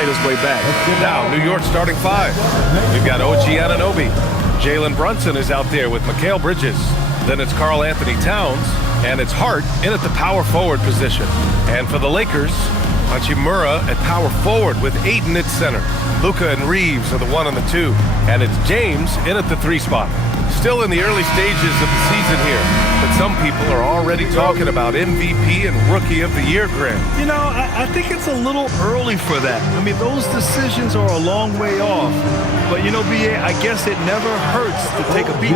fight his way back. Now, New York starting five. We've got OG Anunoby. Jalen Brunson is out there with Mikal Bridges. Then it's Karl Anthony Towns, and it's Hart in at the power forward position. And for the Lakers, Hachimura at power forward with Ayton at center. Luka and Reeves are the 1 and the 2. And it's James in at the 3 spot. Still in the early stages of the season here, but some people are already talking about MVP and Rookie of the Year, Grant. You know, I think it's a little early for that. I mean, those decisions are a long way off. But, you know, B.A., I guess it never hurts to take a beat.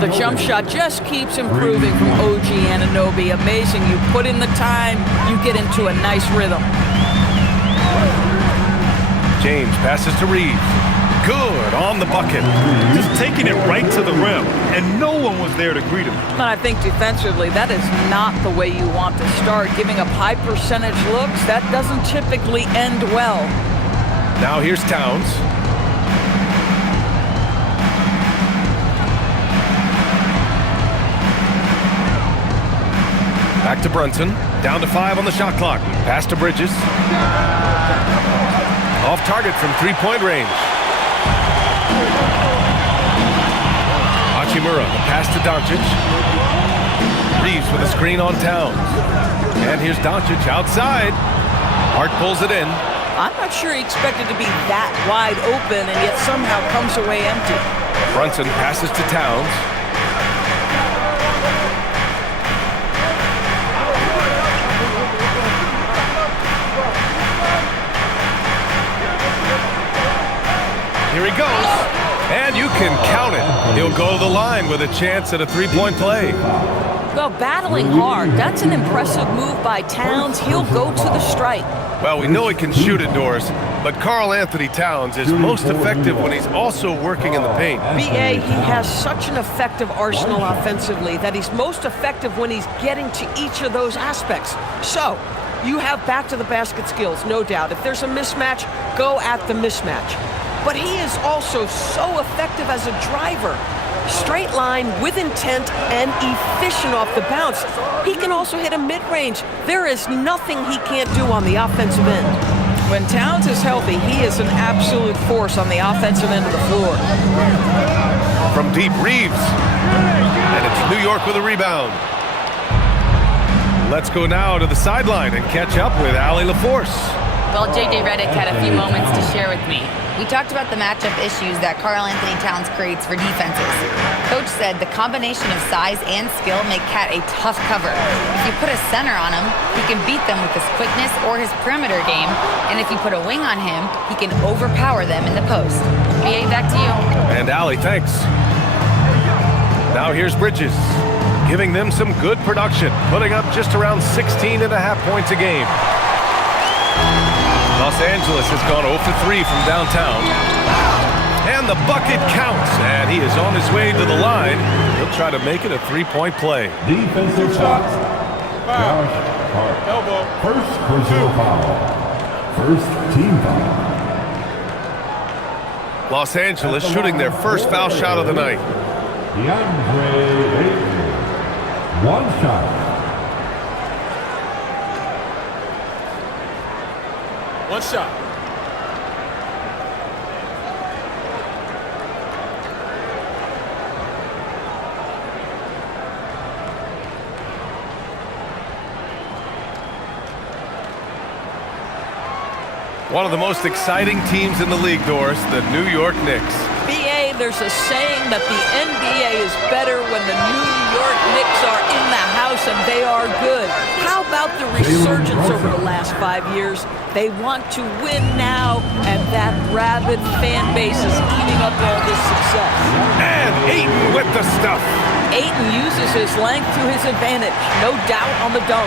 The jump shot just keeps improving from OG Anunoby. Amazing. You put in the time, you get into a nice rhythm. James passes to Reeves. Good on the bucket. Just taking it right to the rim, and no one was there to greet him. But I think defensively, that is not the way you want to start. Giving up high percentage looks, that doesn't typically end well. Now here's Towns. Back to Brunson. Down to 5 on the shot clock. Pass to Bridges. Off target from 3-point range. Hachimura, the pass to Doncic. Reeves with a screen on Towns. And here's Doncic outside. Hart pulls it in. I'm not sure he expected to be that wide open and yet somehow comes away empty. Brunson passes to Towns. Here he goes, and you can count it. He'll go to the line with a chance at a 3-point play. Well, battling hard. That's an impressive move by Towns. He'll go to the stripe. Well, we know he can shoot it, Doris, but Karl Anthony Towns is most effective when he's also working in the paint. B.A., he has such an effective arsenal offensively that he's most effective when he's getting to each of those aspects. So, you have back-to-the-basket skills, no doubt. If there's a mismatch, go at the mismatch. But he is also so effective as a driver. Straight line, with intent, and efficient off the bounce. He can also hit a mid-range. There is nothing he can't do on the offensive end. When Towns is healthy, he is an absolute force on the offensive end of the floor. From deep, Reeves. And it's New York with a rebound. Let's go now to the sideline and catch up with Allie LaForce. Well, J.J. Redick had a few moments to share with me. We talked about the matchup issues that Karl Anthony Towns creates for defenses. Coach said the combination of size and skill make Cat a tough cover. If you put a center on him, he can beat them with his quickness or his perimeter game. And if you put a wing on him, he can overpower them in the post. B.A., back to you. And Allie, thanks. Now here's Bridges, giving them some good production, putting up just around 16.5 points a game. Los Angeles has gone 0 for 3 from downtown. And the bucket counts, and he is on his way to the line. He'll try to make it a 3-point play. Defensive shot. Josh Hart. Elbow. First personal foul. First team foul. Los Angeles shooting their first foul shot of the night. DeAndre Ayton. One shot. One shot. One of the most exciting teams in the league, Doris, the New York Knicks. B.A., there's a saying that the NBA is better when the New York Knicks are in the house and they are good. How about the resurgence over the last 5 years? They want to win now, and that rabid fan base is eating up all this success. And Ayton with the stuff. Ayton uses his length to his advantage, no doubt on the dunk.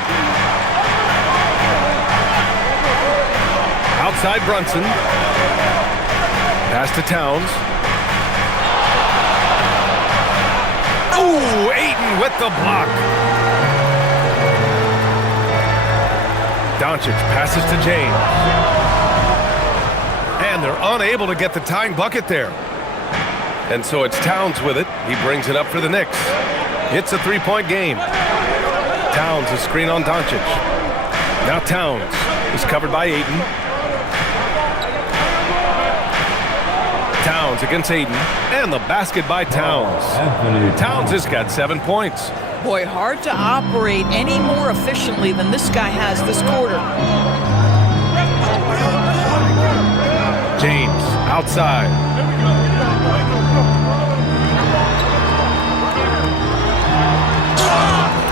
Outside Brunson. Pass to Towns. Ooh, Ayton with the block. Doncic passes to James. And they're unable to get the tying bucket there. And so it's Towns with it. He brings it up for the Knicks. It's a 3-point game. Towns, a screen on Doncic. Now Towns is covered by Ayton. Towns against Aiden, and the basket by Towns. Towns has got 7 points. Boy, hard to operate any more efficiently than this guy has this quarter. James outside.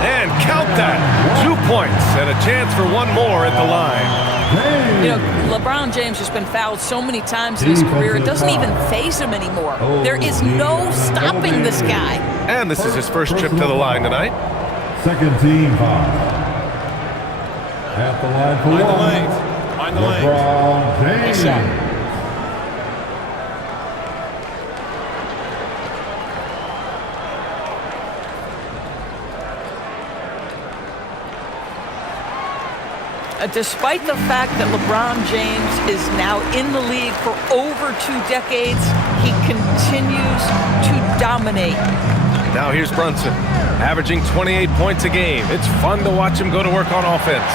And count that. 2 points and a chance for one more at the line. You know, LeBron James has been fouled so many times in his career, it doesn't even faze him anymore. There is no stopping this guy. And this is his first trip to the line tonight. Second team foul. At the line for one. LeBron James. Despite the fact that LeBron James is now in the league for over 2 decades, he continues to dominate. Now here's Brunson, averaging 28 points a game. It's fun to watch him go to work on offense.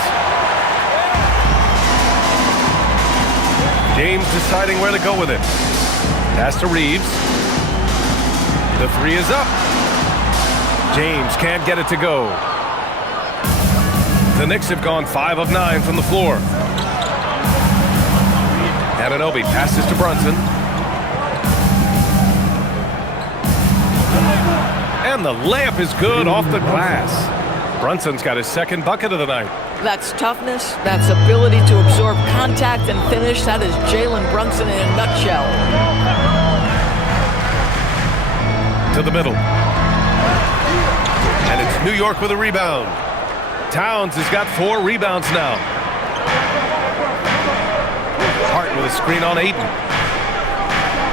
James deciding where to go with it. Pass to Reeves. The 3 is up. James can't get it to go. The Knicks have gone 5 of 9 from the floor. Anunoby passes to Brunson. And the layup is good off the glass. Brunson's got his second bucket of the night. That's toughness, that's ability to absorb contact and finish. That is Jalen Brunson in a nutshell. To the middle. And it's New York with a rebound. Towns has got 4 rebounds now. Hart with a screen on Ayton.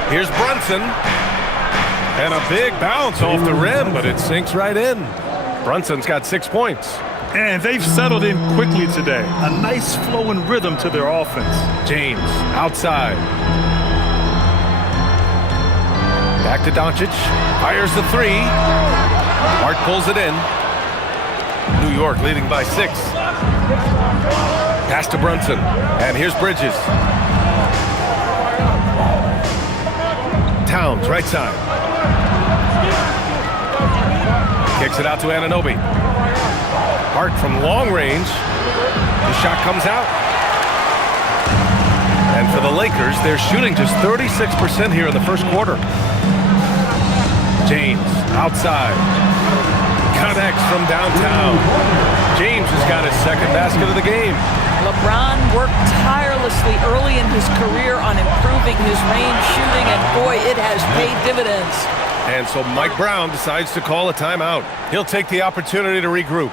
Here's Brunson. And a big bounce off the rim, but it sinks right in. Brunson's got 6 points. And they've settled in quickly today. A nice flow and rhythm to their offense. James outside. Back to Doncic. Fires the 3. Hart pulls it in. New York leading by 6. Pass to Brunson. And here's Bridges. Towns, right side. Kicks it out to Anunoby. Hart from long range. The shot comes out. And for the Lakers, they're shooting just 36% here in the first quarter. James outside. Connects from downtown. James has got his second basket of the game. LeBron worked tirelessly early in his career on improving his range shooting, and boy, it has paid dividends. And so Mike Brown decides to call a timeout. He'll take the opportunity to regroup.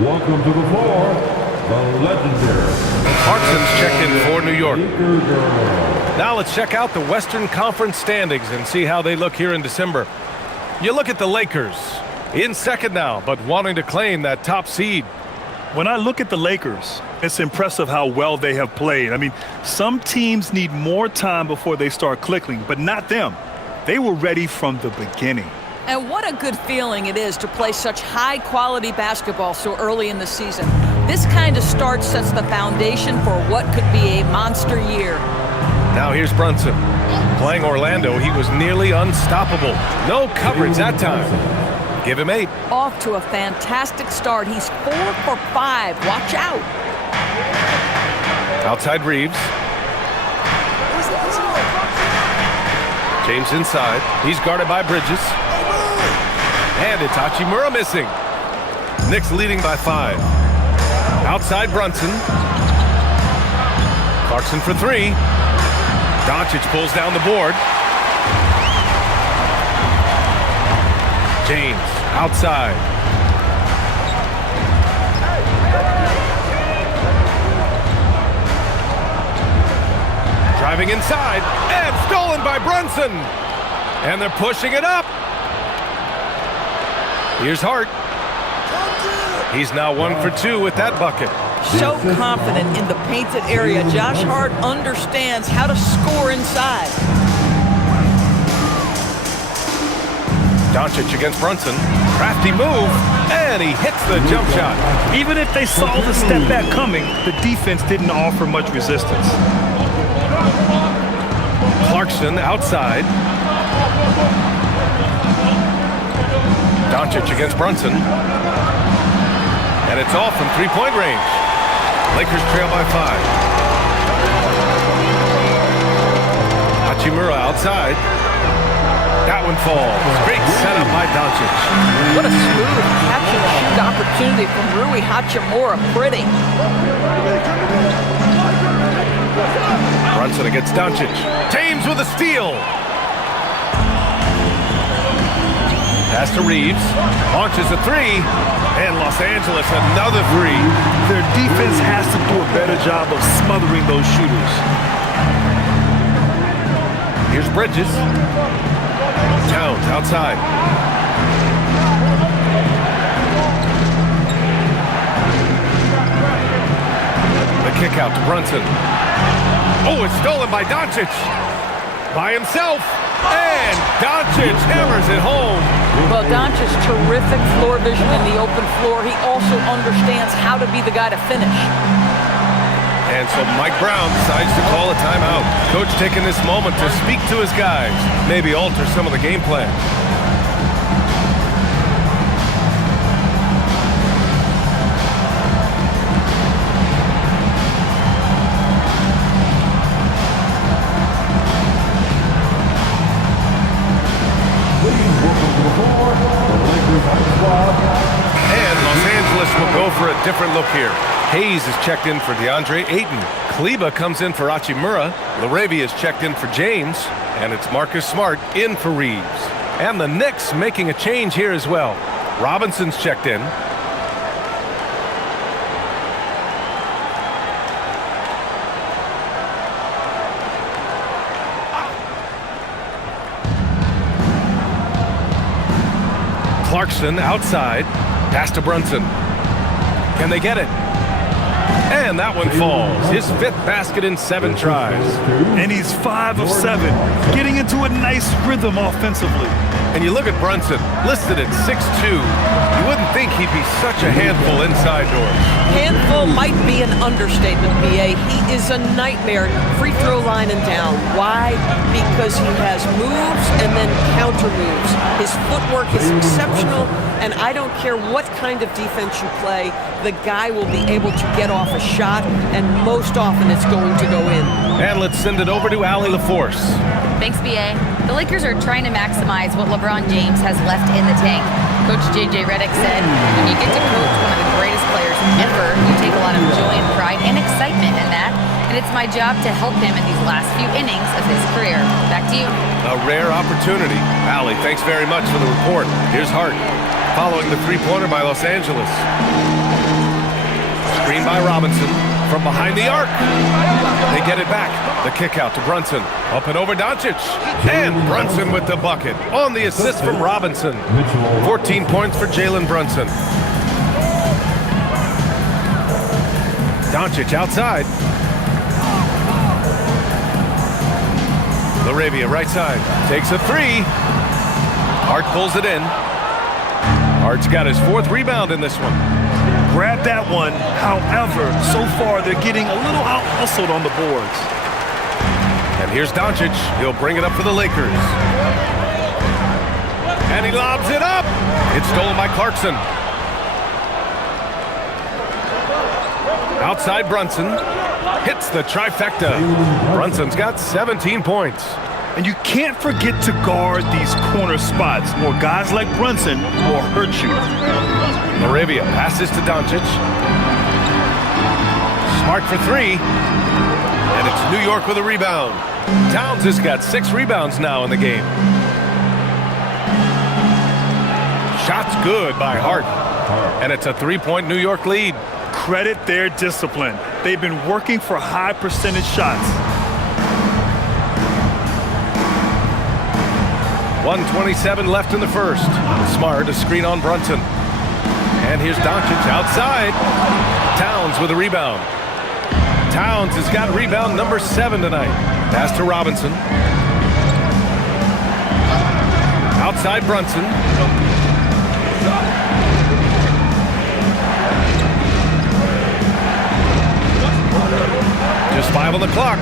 Welcome to the floor, the legendary Clarkson's checked in for New York. Now let's check out the Western Conference standings and see how they look here in December. You look at the Lakers, in second now, but wanting to claim that top seed. When I look at the Lakers, it's impressive how well they have played. I mean, some teams need more time before they start clicking, but not them. They were ready from the beginning. And what a good feeling it is to play such high-quality basketball so early in the season. This kind of start sets the foundation for what could be a monster year. Now here's Brunson. Playing Orlando, he was nearly unstoppable. No coverage that time. Give him 8. Off to a fantastic start. He's 4 for 5. Watch out. Outside Reeves. James inside. He's guarded by Bridges. And it's Hachimura missing. Knicks leading by 5. Outside Brunson. Clarkson for 3. Doncic pulls down the board. James outside. Driving inside and stolen by Brunson. And they're pushing it up. Here's Hart. He's now 1 for 2 with that bucket. So confident in the painted area. Josh Hart understands how to score inside. Doncic against Brunson. Crafty move, and he hits the jump shot. Even if they saw the step back coming, the defense didn't offer much resistance. Clarkson outside. Doncic against Brunson. And it's off from three-point range. Lakers trail by 5. Hachimura outside. That one falls. Great setup by Doncic. What a smooth catch-and-shoot opportunity from Rui Hachimura. Pretty. Brunson against Doncic. James with a steal. Pass to Reeves. Launches a three. And Los Angeles another three. Their defense has to do a better job of smothering those shooters. Here's Bridges. Towns outside. The kick out to Brunson. Oh, it's stolen by Doncic. By himself. And Doncic hammers it home. Well, Doncic's terrific floor vision in the open floor. He also understands how to be the guy to finish. And so Mike Brown decides to call a timeout. Coach taking this moment to speak to his guys, maybe alter some of the game plan. And Los Angeles will go for a different look here. Hayes is checked in for DeAndre Ayton. Kleba comes in for Hachimura. Laravia is checked in for James. And it's Marcus Smart in for Reeves. And the Knicks making a change here as well. Robinson's checked in. Clarkson outside. Pass to Brunson. Can they get it? And that one falls. His 5th basket in 7 tries. And he's 5 of 7, getting into a nice rhythm offensively. And you look at Brunson, listed at 6'2". You wouldn't think he'd be such a handful inside doors. Handful might be an understatement, B.A. He is a nightmare, free throw line and down. Why? Because he has moves and then counter moves. His footwork is exceptional, and I don't care what kind of defense you play, the guy will be able to get off a shot, and most often it's going to go in. And let's send it over to Allie LaForce. Thanks, B.A. The Lakers are trying to maximize what LeBron James has left in the tank. Coach J.J. Redick said, when you get to coach one of the greatest players ever, you take a lot of joy and pride and excitement in that. And it's my job to help him in these last few innings of his career. Back to you. A rare opportunity. Allie, thanks very much for the report. Here's Hart, following the three-pointer by Los Angeles. Screen by Robinson from behind the arc. They get it back. The kick out to Brunson. Up and over Doncic. And Brunson with the bucket on the assist from Robinson. 14 points for Jalen Brunson. Doncic outside. Laravia right side. Takes a three. Hart pulls it in. Hart's got his 4th rebound in this one. Grab that one. However, so far they're getting a little out-hustled on the boards. And here's Doncic. He'll bring it up for the Lakers. And he lobs it up. It's stolen by Clarkson. Outside Brunson. Hits the trifecta. Brunson's got 17 points. And you can't forget to guard these corner spots, or guys like Brunson will hurt you. Laravia passes to Doncic. Smart for 3. And it's New York with a rebound. Towns has got 6 rebounds now in the game. Shots good by Hart. And it's a 3-point New York lead. Credit their discipline. They've been working for high percentage shots. 1:27 left in the first. Smart, a screen on Brunson. And here's Doncic outside. Towns with a rebound. Towns has got rebound number 7 tonight. Pass to Robinson. Outside Brunson. Just 5 on the clock.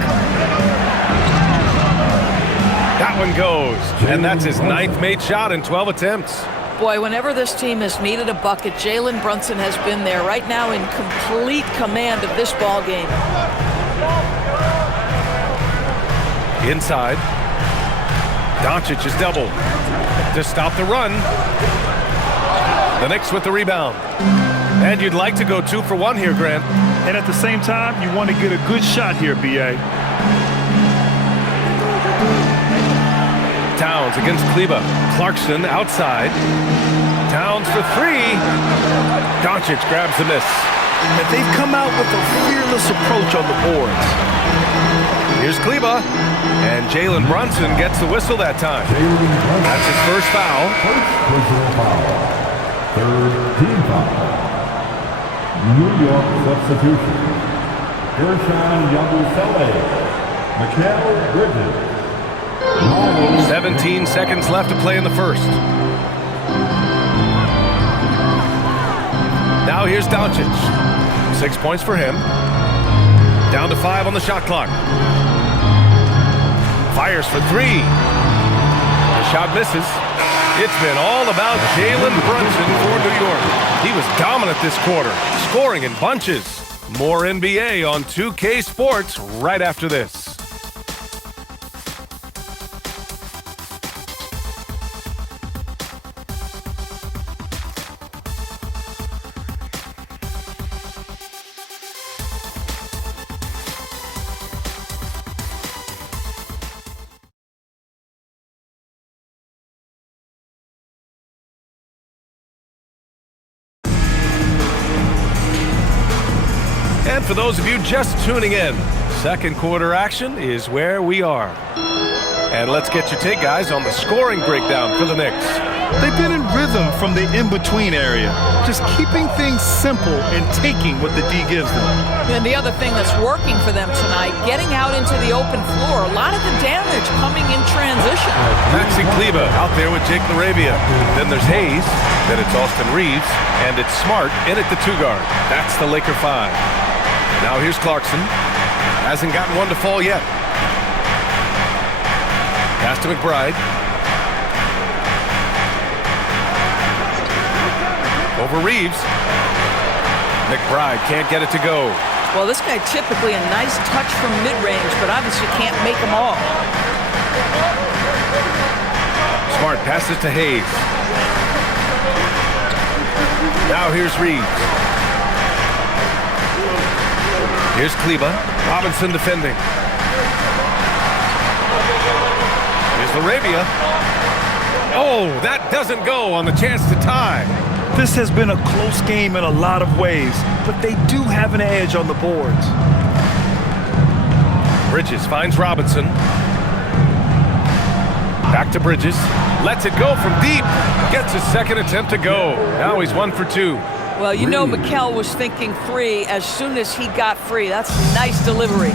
That one goes. And that's his 9th made shot in 12 attempts. Boy, whenever this team has needed a bucket, Jalen Brunson has been there right now in complete command of this ball game. Inside. Doncic is doubled to stop the run. The Knicks with the rebound. And you'd like to go 2 for 1 here, Grant. And at the same time, you want to get a good shot here, B.A. Towns against Kleba. Clarkson outside. Towns for 3. Doncic grabs the miss. And they've come out with a fearless approach on the boards. Here's Kleba. And Jalen Brunson gets the whistle that time. That's his first foul. First personal foul. Third team foul. New York substitution. Gershon Yabusele. Mikal Bridges. 17 seconds left to play in the first. Now here's Doncic. 6 points for him. Down to 5 on the shot clock. Fires for 3. The shot misses. It's been all about Jalen Brunson for New York. He was dominant this quarter, scoring in bunches. More NBA on 2K Sports right after this. And for those of you just tuning in, second quarter action is where we are. And let's get your take, guys, on the scoring breakdown for the Knicks. They've been in rhythm from the in-between area, just keeping things simple and taking what the D gives them. And the other thing that's working for them tonight, getting out into the open floor, a lot of the damage coming in transition. Maxi Kleba out there with Jake LaRavia. Then there's Hayes, then it's Austin Reeves, and it's Smart in at the 2 guard. That's the Laker 5. Now here's Clarkson. Hasn't gotten one to fall yet. Pass to McBride. Over Reeves. McBride can't get it to go. Well, this guy typically a nice touch from mid-range, but obviously can't make them all. Smart passes to Hayes. Now here's Reeves. Here's Kleba. Robinson defending. Here's LaRavia. Oh, that doesn't go on the chance to tie. This has been a close game in a lot of ways, but they do have an edge on the boards. Bridges finds Robinson. Back to Bridges. Lets it go from deep. Gets his second attempt to go. Now he's 1 for 2. Well, you know Mikal was thinking 3 as soon as he got free. That's a nice delivery.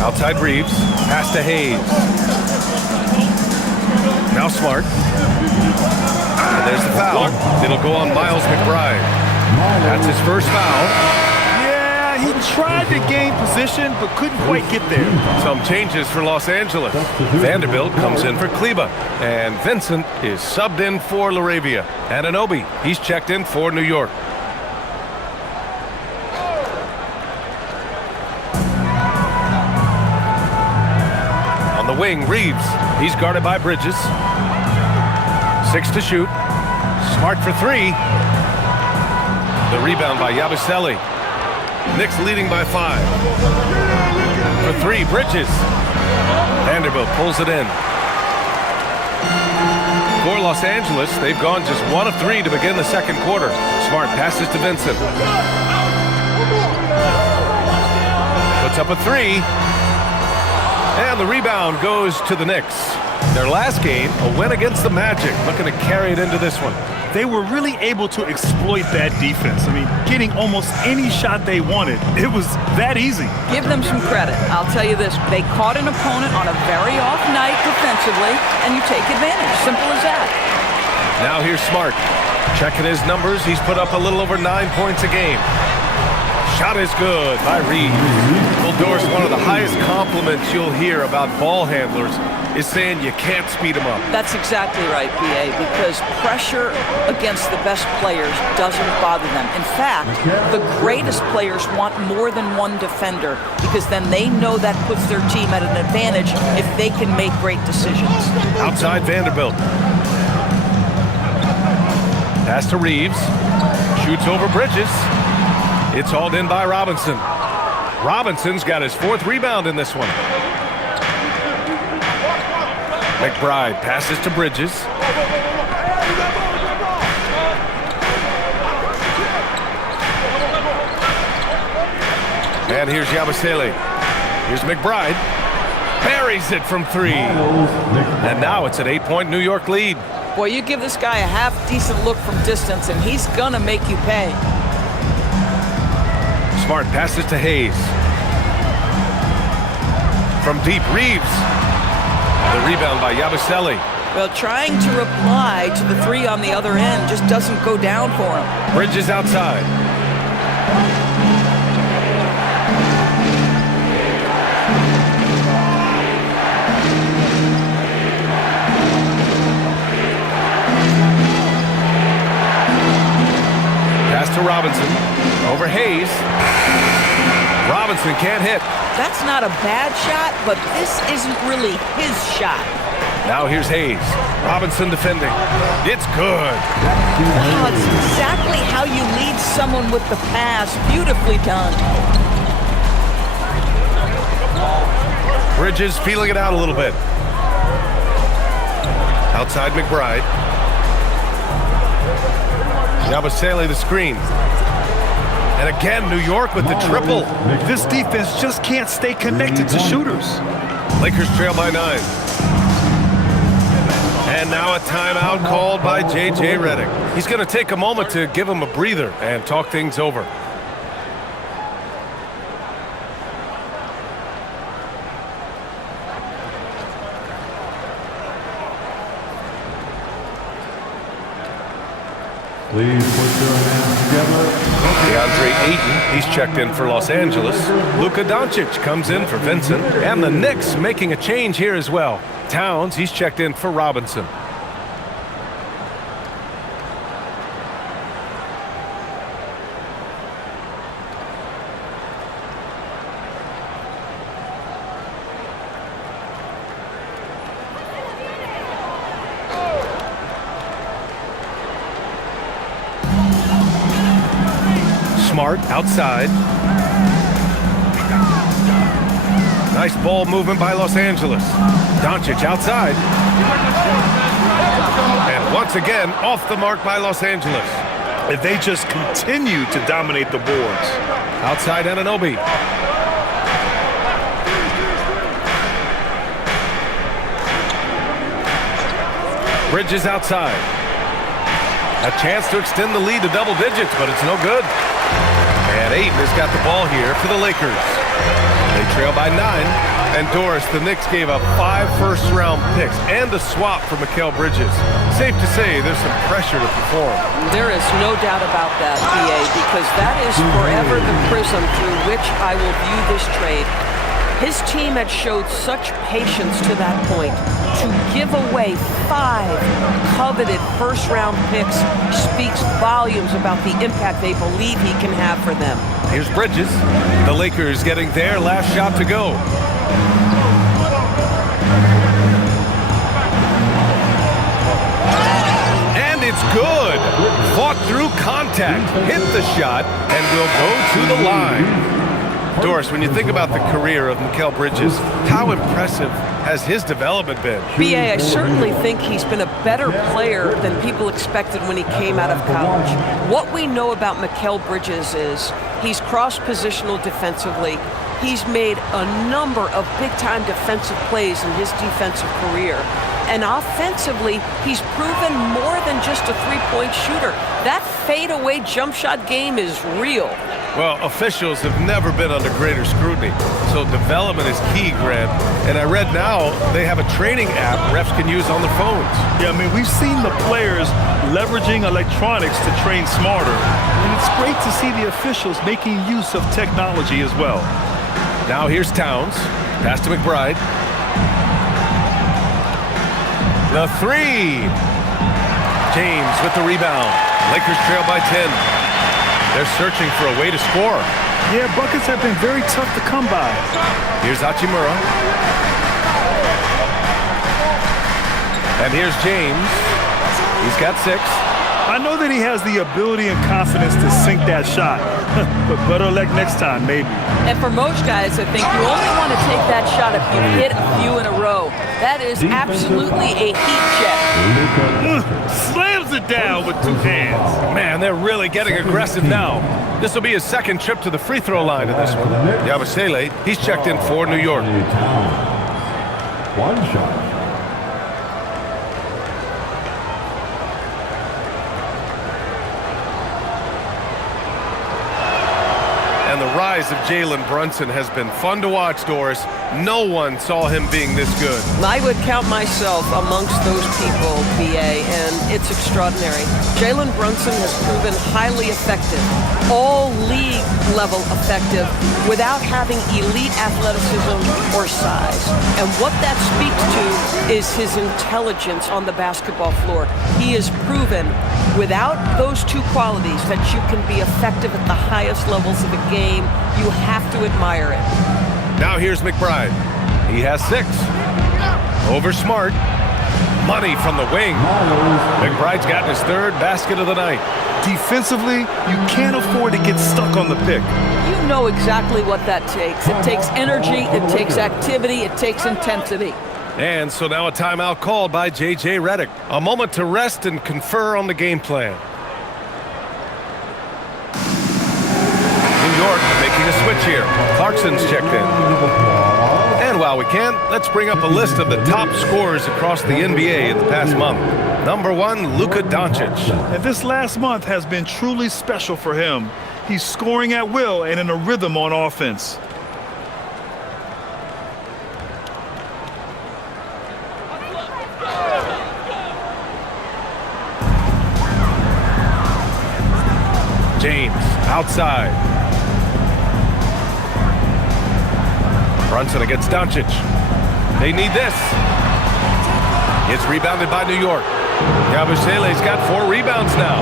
Outside Reeves. Pass to Hayes. Now Smart. And there's the foul. It'll go on Miles McBride. That's his first foul. Yeah, he tried to gain position, but couldn't quite get there. Some changes for Los Angeles. Vanderbilt comes in for Kleba. And Vincent is subbed in for LaRavia. Anunoby, he's checked in for New York. On the wing, Reeves. He's guarded by Bridges. 6 to shoot. Smart for 3. The rebound by Yabusele. Knicks leading by 5. For 3, Bridges. Vanderbilt pulls it in. For Los Angeles, they've gone just 1 of 3 to begin the second quarter. Smart passes to Vincent. Puts up a 3. And the rebound goes to the Knicks. Their last game, a win against the Magic, looking to carry it into this one. They were really able to exploit that defense. I mean, getting almost any shot they wanted. It was that easy. Give them some credit. I'll tell you this. They caught an opponent on a very off night defensively, and you take advantage. Simple as that. Now here's Smart. Checking his numbers. He's put up a little over 9 points a game. Shot is good by Reeves. Well, Doris, one of the highest compliments you'll hear about ball handlers is saying you can't speed them up. That's exactly right, B.A., because pressure against the best players doesn't bother them. In fact, the greatest players want more than one defender because then they know that puts their team at an advantage if they can make great decisions. Outside Vanderbilt. Pass to Reeves. Shoots over Bridges. It's hauled in by Robinson. Robinson's got his 4th rebound in this one. McBride passes to Bridges. And here's Yabusele. Here's McBride. Buries it from 3. And now it's an 8-point New York lead. Boy, you give this guy a half-decent look from distance, and he's gonna make you pay. Smart passes to Hayes. From deep, Reeves. The rebound by Yabusele. Well, trying to reply to the 3 on the other end just doesn't go down for him. Bridges outside. Pass to Robinson. Over Hayes. Robinson can't hit. That's not a bad shot, but this isn't really his shot. Now here's Hayes. Robinson defending. It's good. Oh, it's exactly how you lead someone with the pass. Beautifully done. Bridges feeling it out a little bit. Outside McBride. Yabusele the screen. And again, New York with the triple. This defense just can't stay connected to shooters. Lakers trail by 9. And now a timeout called by J.J. Redick. He's going to take a moment to give him a breather and talk things over. Please put your hands together. DeAndre Ayton, he's checked in for Los Angeles. Luka Doncic comes in for Vincent. And the Knicks making a change here as well. Towns, he's checked in for Robinson. Smart outside. Nice ball movement by Los Angeles. Doncic outside. And once again, off the mark by Los Angeles. If they just continue to dominate the boards. Outside Anunoby. Bridges outside. A chance to extend the lead to double digits, but it's no good. And Ayton has got the ball here for the Lakers. They trail by 9. And Doris, the Knicks gave up 5 first-round picks and a swap for Mikal Bridges. Safe to say there's some pressure to perform. There is no doubt about that, BA, because that is forever the prism through which I will view this trade. His team had showed such patience to that point. To give away 5 coveted first-round picks speaks volumes about the impact they believe he can have for them. Here's Bridges. The Lakers getting their last shot to go. And it's good. Fought through contact, hit the shot, and will go to the line. Doris, when you think about the career of Mikal Bridges, how impressive has his development been? BA, I certainly think he's been a better player than people expected when he came out of college. What we know about Mikal Bridges is he's cross-positional defensively. He's made a number of big-time defensive plays in his defensive career. And offensively, he's proven more than just a three-point shooter. That fadeaway jump shot game is real. Well, officials have never been under greater scrutiny, so development is key, Grant. And I read now they have a training app refs can use on their phones. Yeah, I mean, we've seen the players leveraging electronics to train smarter, and it's great to see the officials making use of technology as well. Now here's Towns. Pass to McBride. The three. James with the rebound. Lakers trail by 10. They're searching for a way to score. Yeah, buckets have been very tough to come by. Here's Hachimura. And here's James. He's got 6. I know that he has the ability and confidence to sink that shot, but better luck next time, maybe. And for most guys, I think you only want to take that shot if you hit a few in a row. That is absolutely a heat check. Slams it down with 2 hands. Man, they're really getting aggressive now. This will be his second trip to the free throw line in this one. Yabusele, he's checked in for New York. One shot. And the rise of Jalen Brunson has been fun to watch, Doris. No one saw him being this good. I would count myself amongst those people, BA, and it's extraordinary. Jalen Brunson has proven highly effective, all league level effective, without having elite athleticism or size. And what that speaks to is his intelligence on the basketball floor. He has proven without those 2 qualities that you can be effective at the highest levels of a game. You have to admire it. Now here's McBride. He has 6. Over Smart. Money from the wing. McBride's gotten his 3rd basket of the night. Defensively, you can't afford to get stuck on the pick. You know exactly what that takes. It takes energy, it takes activity, it takes intensity. And so now a timeout called by J.J. Redick. A moment to rest and confer on the game plan. New York making a switch here. Clarkson's checked in. And while we can, let's bring up a list of the top scorers across the NBA in the past month. Number 1, Luka Doncic. And this last month has been truly special for him. He's scoring at will and in a rhythm on offense. James outside. Brunson against Doncic. They need this. It's rebounded by New York. Yabusele's got 4 rebounds now.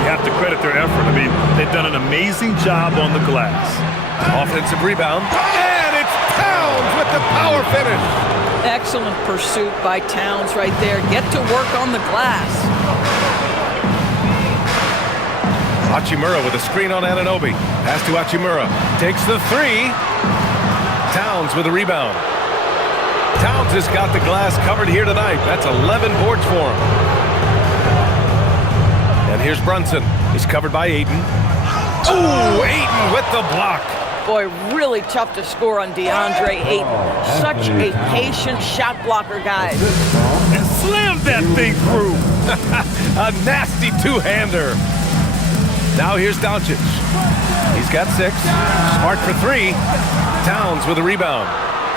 You have to credit their effort. I mean, they've done an amazing job on the glass. Offensive rebound. And it's Towns with the power finish. Excellent pursuit by Towns right there. Get to work on the glass. Hachimura with a screen on Anunoby. Pass to Hachimura. Takes the 3. Towns with a rebound. Towns has got the glass covered here tonight. That's 11 boards for him. And here's Brunson. He's covered by Ayton. Ooh, Ayton with the block. Boy, really tough to score on DeAndre Ayton. Such a patient shot blocker, guys. And slammed that thing through. A nasty 2-hander. Now here's Doncic. He's got 6. Smart for 3. Towns with a rebound.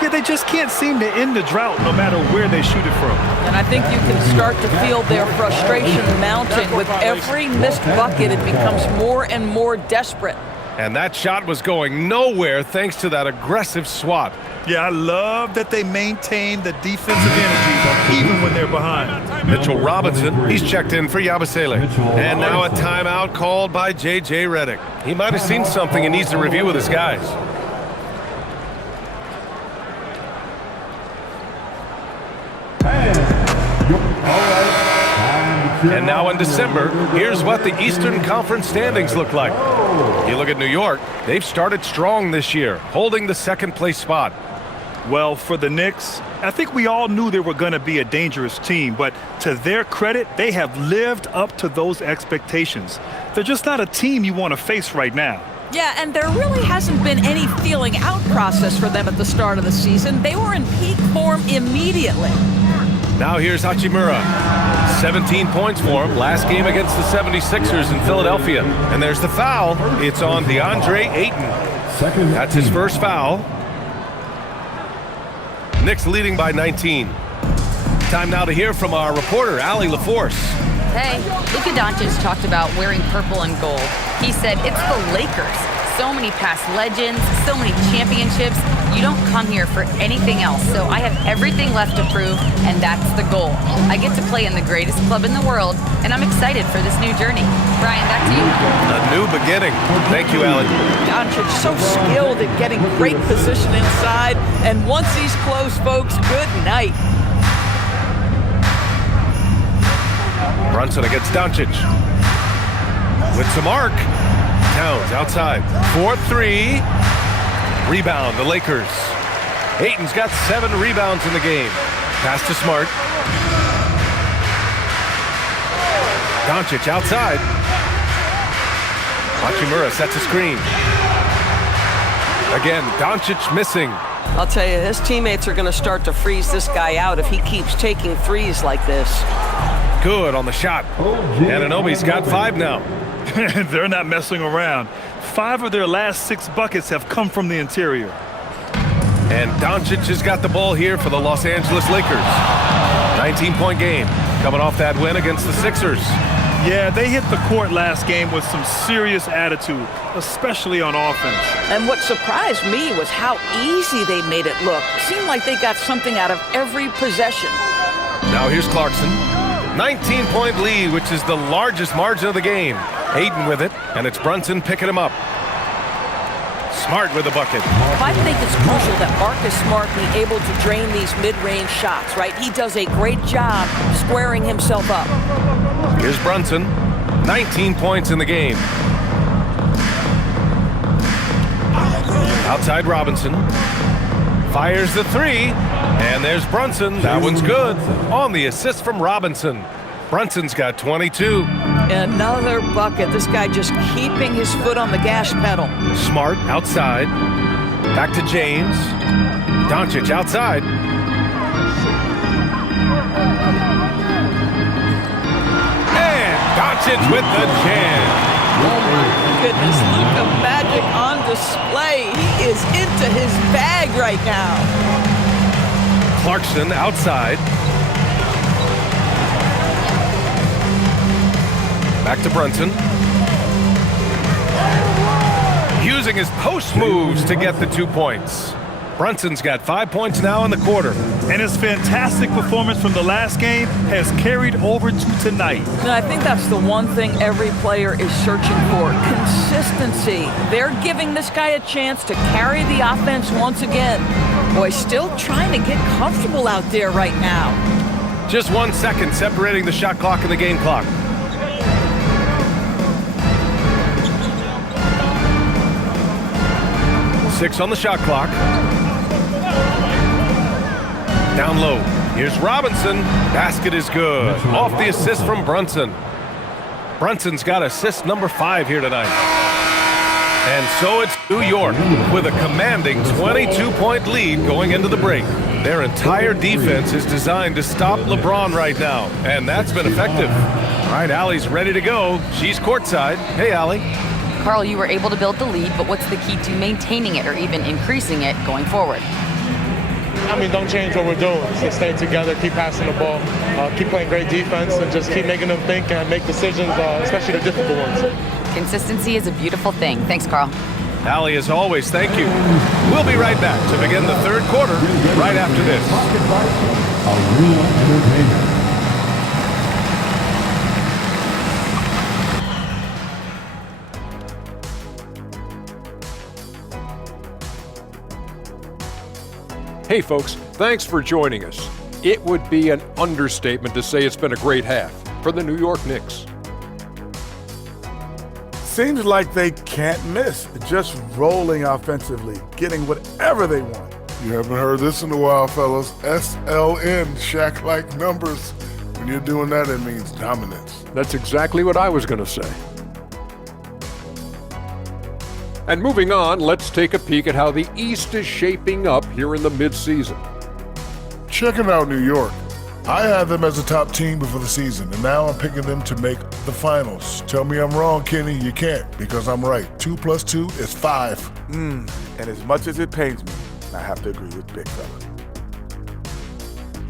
Yeah, they just can't seem to end the drought no matter where they shoot it from. And I think you can start to feel their frustration mounting. With every missed bucket, it becomes more and more desperate. And that shot was going nowhere thanks to that aggressive swat. Yeah, I love that they maintain the defensive energy even when they're behind. Mitchell Robinson, he's checked in for Yabusele. And now a timeout called by J.J. Redick. He might have seen something and needs to review with his guys. And now in December, here's what the Eastern Conference standings look like. You look at New York, they've started strong this year, holding the 2nd place spot. Well, for the Knicks, I think we all knew they were going to be a dangerous team, but to their credit, they have lived up to those expectations. They're just not a team you want to face right now. Yeah, and there really hasn't been any feeling out process for them at the start of the season. They were in peak form immediately. Now here's Hachimura. 17 points for him last game against the 76ers in Philadelphia. And there's the foul. It's on DeAndre Ayton. That's his first foul. Knicks leading by 19. Time now to hear from our reporter, Allie LaForce. Hey, Luka Doncic talked about wearing purple and gold. He said it's the Lakers. So many past legends, so many championships. You don't come here for anything else. So I have everything left to prove, and that's the goal. I get to play in the greatest club in the world, and I'm excited for this new journey. Brian, back to you. A new beginning. Thank you, Allie. Doncic so skilled at getting great position inside, and once he's close, folks, good night. Brunson against Doncic. With some arc. Towns outside. 4-3. Rebound, the Lakers. Ayton's got 7 rebounds in the game. Pass to Smart. Doncic outside. Hachimura sets a screen. Again, Doncic missing. I'll tell you, his teammates are going to start to freeze this guy out if he keeps taking threes like this. Good on the shot. Anunoby's got 5 now. They're not messing around. 5 of their last 6 buckets have come from the interior. And Doncic has got the ball here for the Los Angeles Lakers. 19-point game, coming off that win against the Sixers. Yeah, they hit the court last game with some serious attitude, especially on offense. And what surprised me was how easy they made it look. Seemed like they got something out of every possession. Now here's Clarkson. 19-point lead, which is the largest margin of the game. Ayton with it, and it's Brunson picking him up. Smart with the bucket. I think it's crucial that Marcus Smart be able to drain these mid-range shots, right? He does a great job squaring himself up. Here's Brunson. 19 points in the game. Outside Robinson. Fires the 3. And there's Brunson. That one's good. On the assist from Robinson. Brunson's got 22. Another bucket. This guy just keeping his foot on the gas pedal. Smart outside. Back to James. Doncic outside. And Doncic with the jam. Goodness, Luka Magic on display. He is into his bag right now. Clarkson outside. Back to Brunson. Using his post moves to get the 2 points. Brunson's got 5 points now in the quarter. And his fantastic performance from the last game has carried over to tonight. And I think that's the one thing every player is searching for. Consistency. They're giving this guy a chance to carry the offense once again. Boy, still trying to get comfortable out there right now. Just 1 second separating the shot clock and the game clock. 6 on the shot clock. Down low. Here's Robinson. Basket is good. Off the assist from Brunson. Brunson's got assist number 5 here tonight. And so it's New York with a commanding 22-point lead going into the break. Their entire defense is designed to stop LeBron right now, and that's been effective. All right, Allie's ready to go. She's courtside. Hey, Allie. Carl, you were able to build the lead, but what's the key to maintaining it or even increasing it going forward? I mean, don't change what we're doing. So stay together, keep passing the ball, keep playing great defense, and just keep making them think and make decisions, especially the difficult ones. Consistency is a beautiful thing. Thanks, Carl. Allie, as always, thank you. We'll be right back to begin the third quarter right after this. A real entertainment. Hey folks, thanks for joining us. It would be an understatement to say it's been a great half for the New York Knicks. Seems like they can't miss, just rolling offensively, getting whatever they want. You haven't heard this in a while, fellas. SLN, Shaq-like numbers. When you're doing that, it means dominance. That's exactly what I was going to say. And moving on, let's take a peek at how the East is shaping up here in the midseason. Checking out New York. I had them as a top team before the season, and now I'm picking them to make the finals. Tell me I'm wrong, Kenny. You can't, because I'm right. 2 + 2 is 5. And as much as it pains me, I have to agree with Big Fella.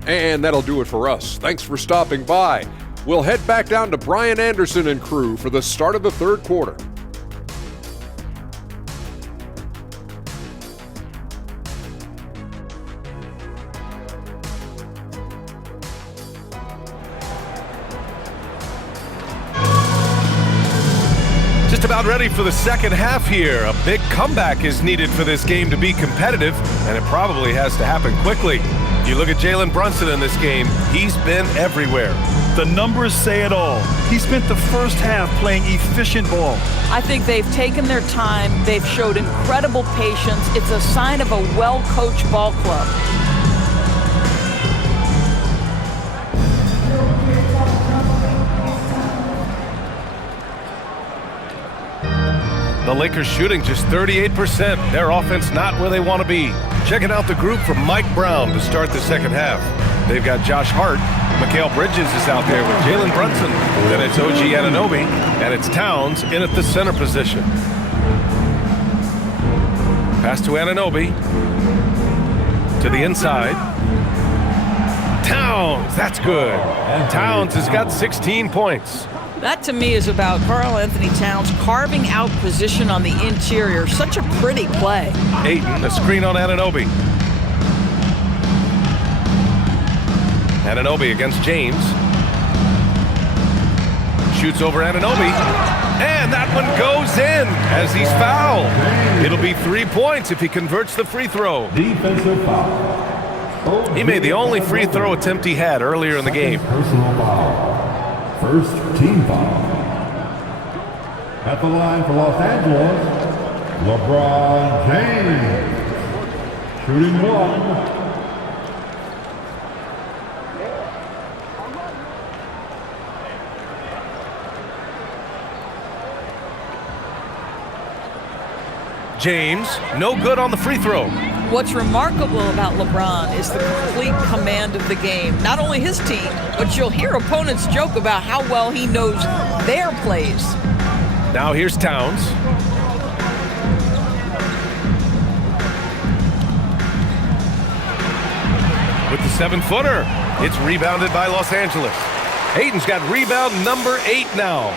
And that'll do it for us. Thanks for stopping by. We'll head back down to Brian Anderson and crew for the start of the third quarter. Just about ready for the second half here. A big comeback is needed for this game to be competitive, and it probably has to happen quickly. You look at Jalen Brunson in this game, he's been everywhere. The numbers say it all. He spent the first half playing efficient ball. I think they've taken their time. They've showed incredible patience. It's a sign of a well-coached ball club. The Lakers shooting just 38%. Their offense not where they want to be. Checking out the group from Mike Brown to start the second half. They've got Josh Hart. Mikal Bridges is out there with Jalen Brunson. Then it's OG Anunoby, and it's Towns in at the center position. Pass to Anunoby. To the inside. Towns, that's good. Towns has got 16 points. That, to me, is about Karl Anthony Towns carving out position on the interior. Such a pretty play. Ayton, a screen on Anunoby. Anunoby against James. Shoots over Anunoby. And that one goes in as he's fouled. It'll be 3 points if he converts the free throw. Defensive foul. He made the only free throw attempt he had earlier in the game. Personal foul. First team foul. At the line for Los Angeles, LeBron James. Shooting one. James, no good on the free throw. What's remarkable about LeBron is the complete command of the game. Not only his team, but you'll hear opponents joke about how well he knows their plays. Now here's Towns. With the 7-footer, it's rebounded by Los Angeles. Ayton's got rebound number 8 now.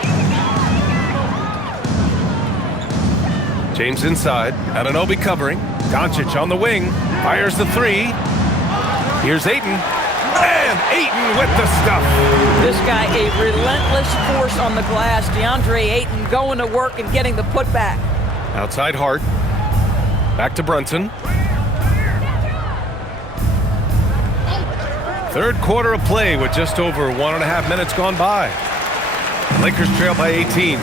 James inside, Anunoby covering. Doncic on the wing, fires the 3. Here's Ayton, and Ayton with the stuff. This guy, a relentless force on the glass. DeAndre Ayton going to work and getting the putback. Outside Hart, back to Brunson. Third quarter of play with just over 1.5 minutes gone by. Lakers trail by 18.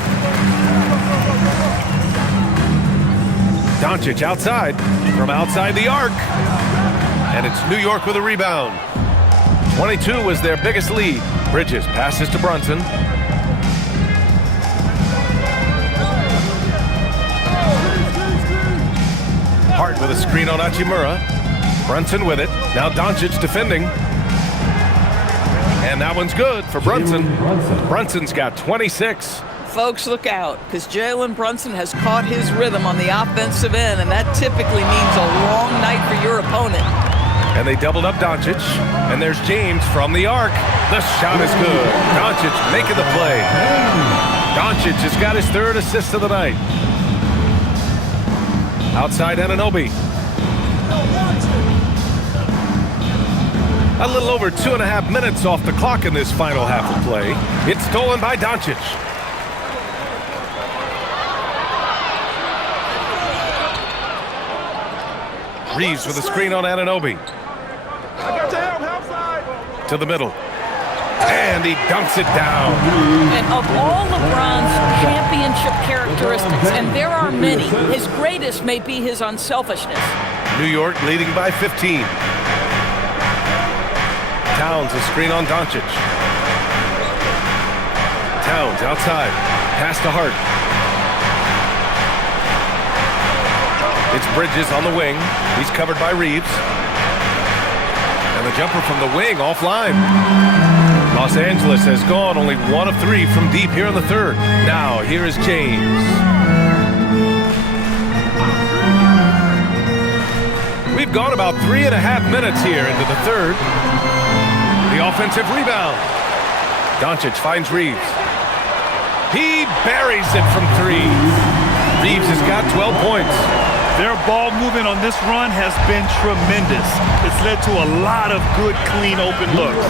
Doncic outside, from outside the arc. And it's New York with a rebound. 22 was their biggest lead. Bridges passes to Brunson. Hart with a screen on Hachimura. Brunson with it. Now Doncic defending. And that one's good for Brunson. Brunson's got 26. Folks, look out, because Jalen Brunson has caught his rhythm on the offensive end, and that typically means a long night for your opponent. And they doubled up Doncic, and there's James from the arc. The shot is good. Doncic making the play. Doncic has got his 3rd assist of the night. Outside Anunoby. A little over 2.5 minutes off the clock in this final half of play. It's stolen by Doncic. Reeves with a screen on Anunoby. To the middle. And he dunks it down. And of all LeBron's championship characteristics, and there are many, his greatest may be his unselfishness. New York leading by 15. Towns a screen on Doncic. Towns outside. Pass to Hart. It's Bridges on the wing. He's covered by Reeves. And the jumper from the wing offline. Los Angeles has gone only 1 of 3 from deep here in the third. Now, here is James. We've gone about 3.5 minutes here into the third. The offensive rebound. Doncic finds Reeves. He buries it from 3. Reeves has got 12 points. Their ball movement on this run has been tremendous. It's led to a lot of good, clean, open looks.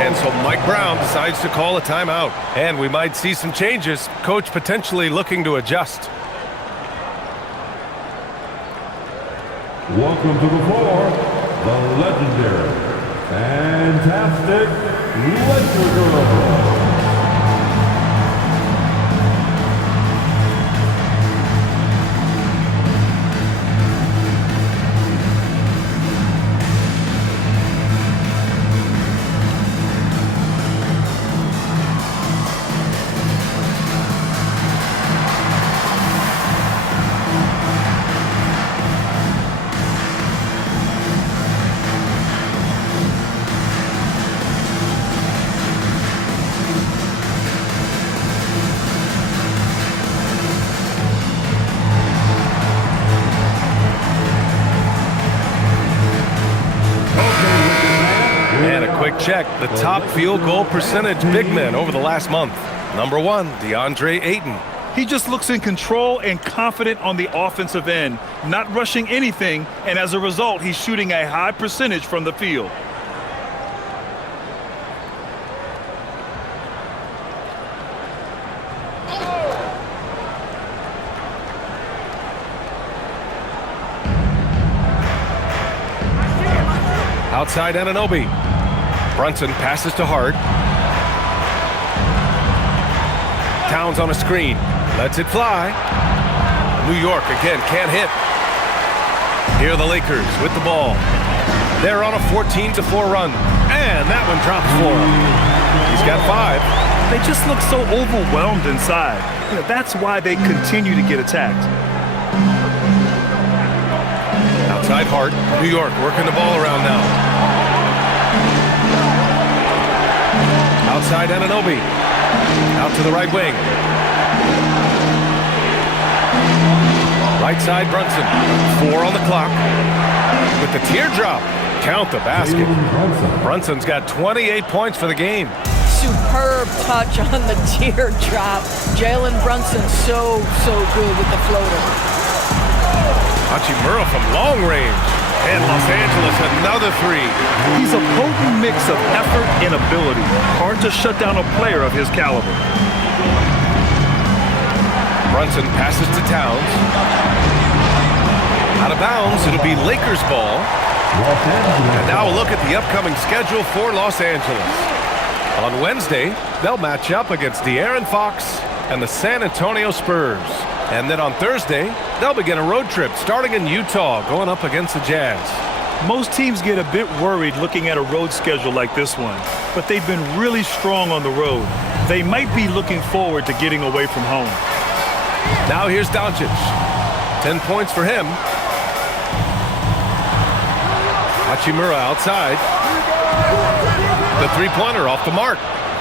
And so Mike Brown decides to call a timeout. And we might see some changes. Coach potentially looking to adjust. Welcome to the floor, the legendary, fantastic Laker Girl. Check the top field goal percentage big men over the last month. Number 1, DeAndre Ayton. He just looks in control and confident on the offensive end, not rushing anything, and as a result, he's shooting a high percentage from the field. Outside Anunoby. Brunson passes to Hart. Towns on a screen. Lets it fly. New York again can't hit. Here are the Lakers with the ball. They're on a 14-4 run. And that one drops for him. He's got 5. They just look so overwhelmed inside. That's why they continue to get attacked. Outside Hart. New York working the ball around now. Outside Anunoby. Out to the right wing. Right side Brunson. 4 on the clock. With the teardrop. Count the basket. Brunson's got 28 points for the game. Superb touch on the teardrop. Jalen Brunson so good with the floater. Hachimura from long range. And Los Angeles, another 3. He's a potent mix of effort and ability. Hard to shut down a player of his caliber. Brunson passes to Towns. Out of bounds, it'll be Lakers ball. And now a look at the upcoming schedule for Los Angeles. On Wednesday, they'll match up against De'Aaron Fox and the San Antonio Spurs. And then on Thursday, they'll begin a road trip starting in Utah, going up against the Jazz. Most teams get a bit worried looking at a road schedule like this one, but they've been really strong on the road. They might be looking forward to getting away from home. Now here's Doncic. 10 points for him. Hachimura outside. The three-pointer off the mark.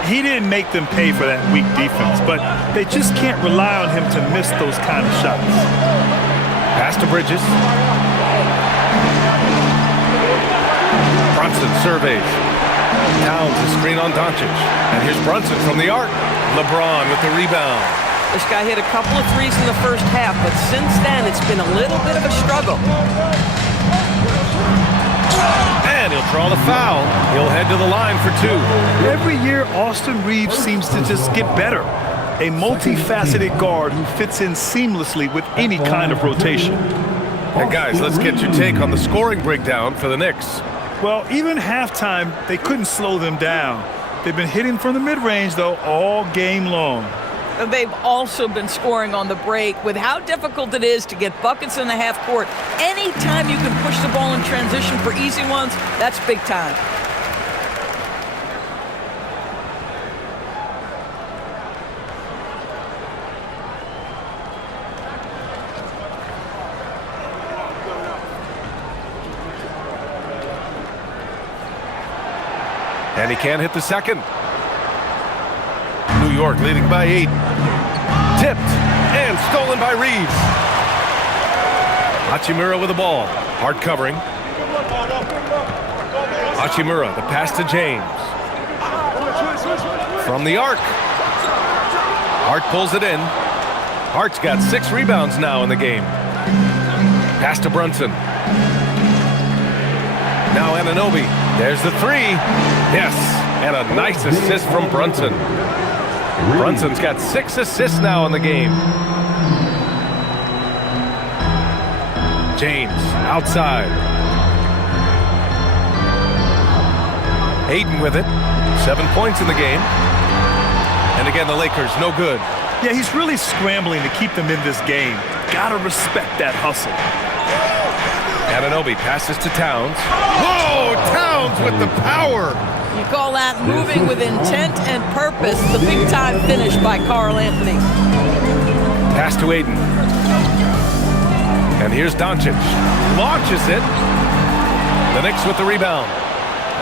He didn't make them pay for that weak defense, but they just can't rely on him to miss those kind of shots. Pass to Bridges. Brunson surveys. Towns a screen on Doncic. And here's Brunson from the arc. LeBron with the rebound. This guy hit a couple of threes in the first half, but since then it's been a little bit of a struggle. And he'll draw the foul. He'll head to the line for 2. Every year, Austin Reeves seems to just get better. A multifaceted guard who fits in seamlessly with any kind of rotation. And guys, let's get your take on the scoring breakdown for the Knicks. Well, even halftime, they couldn't slow them down. They've been hitting from the mid-range, though, all game long. They've also been scoring on the break. With how difficult it is to get buckets in the half court, anytime you can push the ball in transition for easy ones, that's big time. And he can't hit the second. New York leading by 8. Tipped and stolen by Reeves. Hachimura with the ball. Hart covering. Hachimura, the pass to James. From the arc. Hart pulls it in. Hart's got 6 rebounds now in the game. Pass to Brunson. Now Anunoby. There's the 3. Yes, and a nice assist from Brunson. Brunson's got 6 assists now in the game. James outside. Hayden with it. 7 points in the game. And again, the Lakers, no good. Yeah, he's really scrambling to keep them in this game. Gotta respect that hustle. Anunoby passes to Towns. Whoa, Towns with the power. You call that moving with intent and purpose. The big-time finish by Karl Anthony. Pass to Aiden. And here's Doncic. Launches it. The Knicks with the rebound.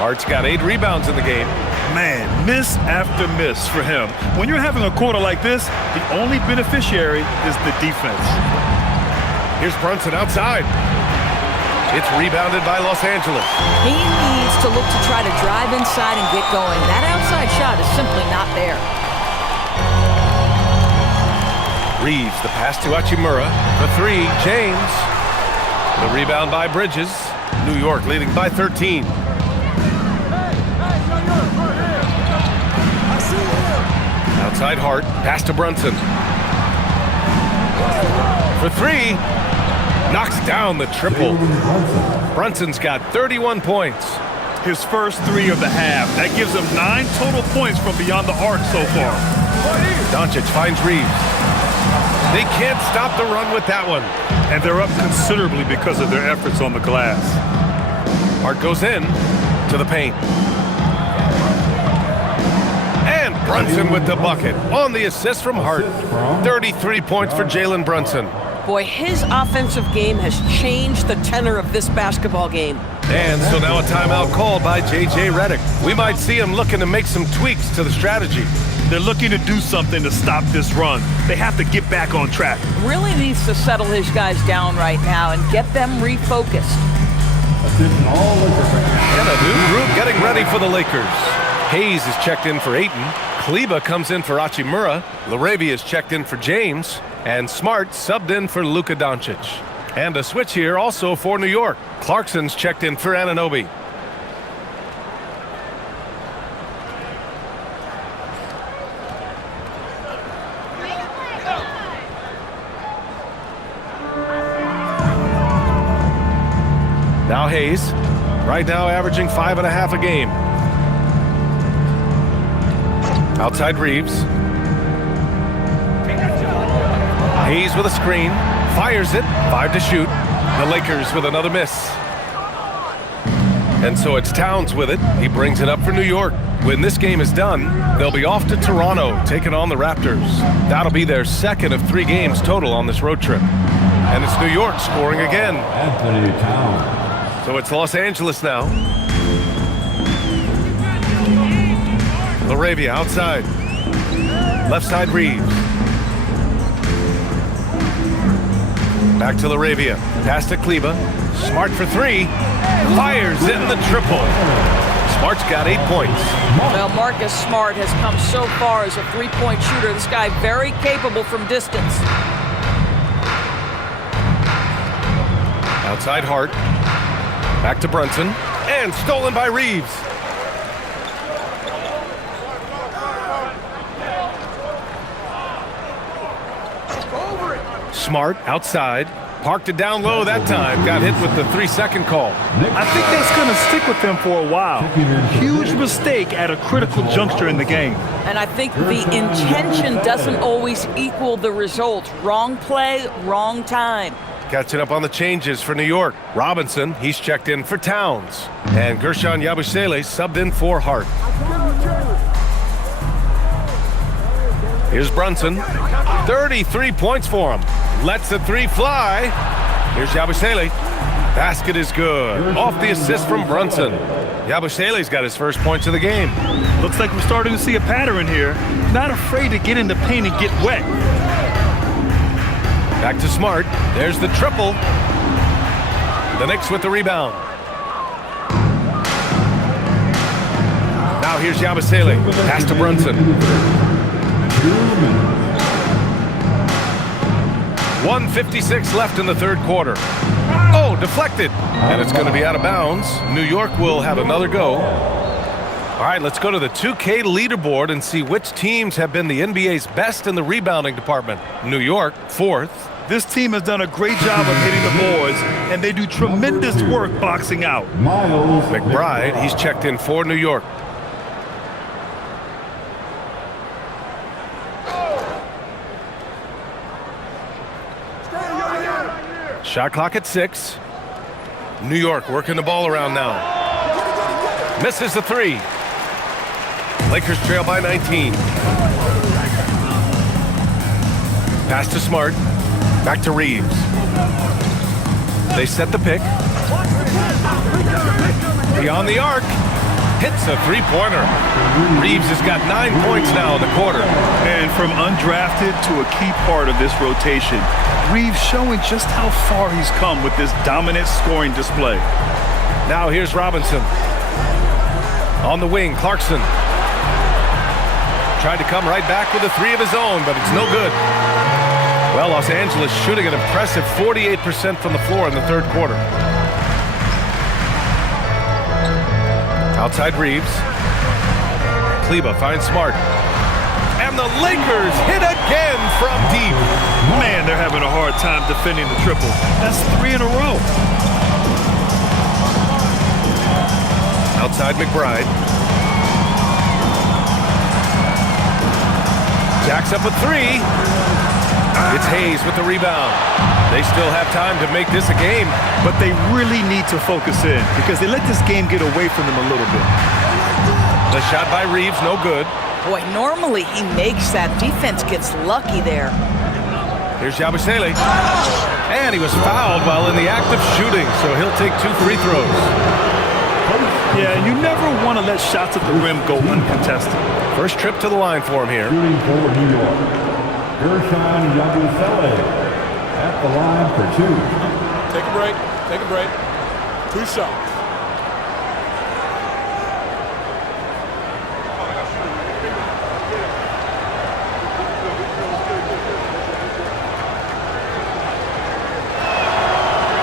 Hart's got 8 rebounds in the game. Man, miss after miss for him. When you're having a quarter like this, the only beneficiary is the defense. Here's Brunson outside. It's rebounded by Los Angeles. He needs to look to try to drive inside and get going. That outside shot is simply not there. Reeves, the pass to Hachimura. The 3, James. The rebound by Bridges. New York leading by 13. Outside Hart, pass to Brunson. For 3, knocks down the triple. Brunson's got 31 points. His first 3 of the half. That gives him 9 total points from beyond the arc so far. Doncic finds Reeves. They can't stop the run with that one. And they're up considerably because of their efforts on the glass. Hart goes in to the paint. And Brunson with the bucket on the assist from Hart. 33 points for Jalen Brunson. Boy, his offensive game has changed the tenor of this basketball game. And so now a timeout called by J.J. Redick. We might see him looking to make some tweaks to the strategy. They're looking to do something to stop this run. They have to get back on track. Really needs to settle his guys down right now and get them refocused. And a new group getting ready for the Lakers. Hayes is checked in for Ayton. Kleba comes in for Hachimura. LaRavia is checked in for James. And Smart subbed in for Luka Doncic. And a switch here also for New York. Clarkson's checked in for Anunoby. Now Hayes, right now averaging 5.5 a game. Outside Reeves. Hayes with a screen, fires it, 5 to shoot. The Lakers with another miss. And so it's Towns with it. He brings it up for New York. When this game is done, they'll be off to Toronto, taking on the Raptors. That'll be their second of 3 games total on this road trip. And it's New York scoring again. Anthony Towns. So it's Los Angeles now. LaRavia outside. Left side Reeves. Back to LaRavia. Pass to Kleba. Smart for 3. Fires in the triple. Smart's got 8 points. Well, Marcus Smart has come so far as a 3-point shooter. This guy very capable from distance. Outside Hart. Back to Brunson. And stolen by Reeves. Smart outside. Parked it down low that time. Got hit with the 3-second call. I think that's going to stick with them for a while. Huge mistake at a critical juncture in the game. And I think the intention doesn't always equal the result. Wrong play, wrong time. Catching up on the changes for New York. Robinson, he's checked in for Towns. And Gershon Yabusele subbed in for Hart. Here's Brunson. 33 points for him. Lets the 3 fly. Here's Yabusele. Basket is good. Off the assist from Brunson. Yabusele's got his first points of the game. Looks like we're starting to see a pattern here. Not afraid to get in the paint and get wet. Back to Smart. There's the triple. The Knicks with the rebound. Now here's Yabusele. Pass to Brunson. 1:56 left in the third quarter. Oh, deflected. And it's going to be out of bounds. New York will have another go. All right, let's go to the 2K leaderboard and see which teams have been the NBA's best in the rebounding department. New York, 4th. This team has done a great job of hitting the boards, and they do tremendous work boxing out. McBride, he's checked in for New York. Shot clock at 6. New York working the ball around now. Misses the 3. Lakers trail by 19. Pass to Smart. Back to Reeves. They set the pick. Beyond the arc. Hits a three-pointer. Reeves has got 9 points now in the quarter. And from undrafted to a key part of this rotation, Reeves showing just how far he's come with this dominant scoring display. Now here's Robinson. On the wing, Clarkson. Tried to come right back with a 3 of his own, but it's no good. Well, Los Angeles shooting an impressive 48% from the floor in the third quarter. Outside Reeves. Kleba finds Smart. And the Lakers hit again from deep. Man, they're having a hard time defending the triple. That's 3 in a row. Outside McBride. Jacks up a 3. It's Hayes with the rebound. They still have time to make this a game. But they really need to focus in because they let this game get away from them a little bit. The shot by Reeves, no good. Boy, normally he makes that. Defense gets lucky there. Here's Yabusele. And he was fouled while in the act of shooting, so he'll take 2 free throws. Yeah, you never want to let shots at the rim go uncontested. First trip to the line for him here. Shooting for New York. Gershon Yabusele at the line for 2. Take a break. Take a break. 2 shots.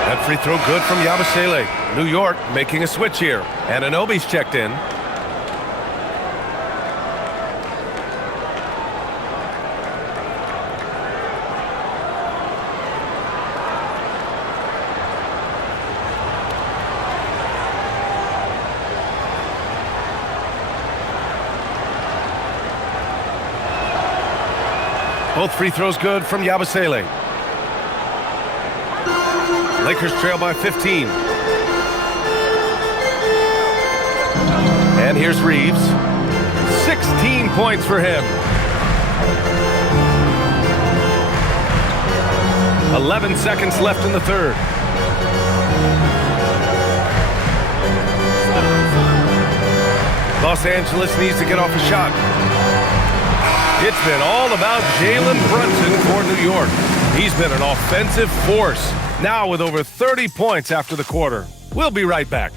That free throw good from Yabusele. New York making a switch here. And Anunoby's checked in. Both free throws good from Yabusele. Lakers trail by 15. And here's Reeves. 16 points for him. 11 seconds left in the third. Los Angeles needs to get off a shot. It's been all about Jalen Brunson for New York. He's been an offensive force, now with over 30 points after the quarter. We'll be right back.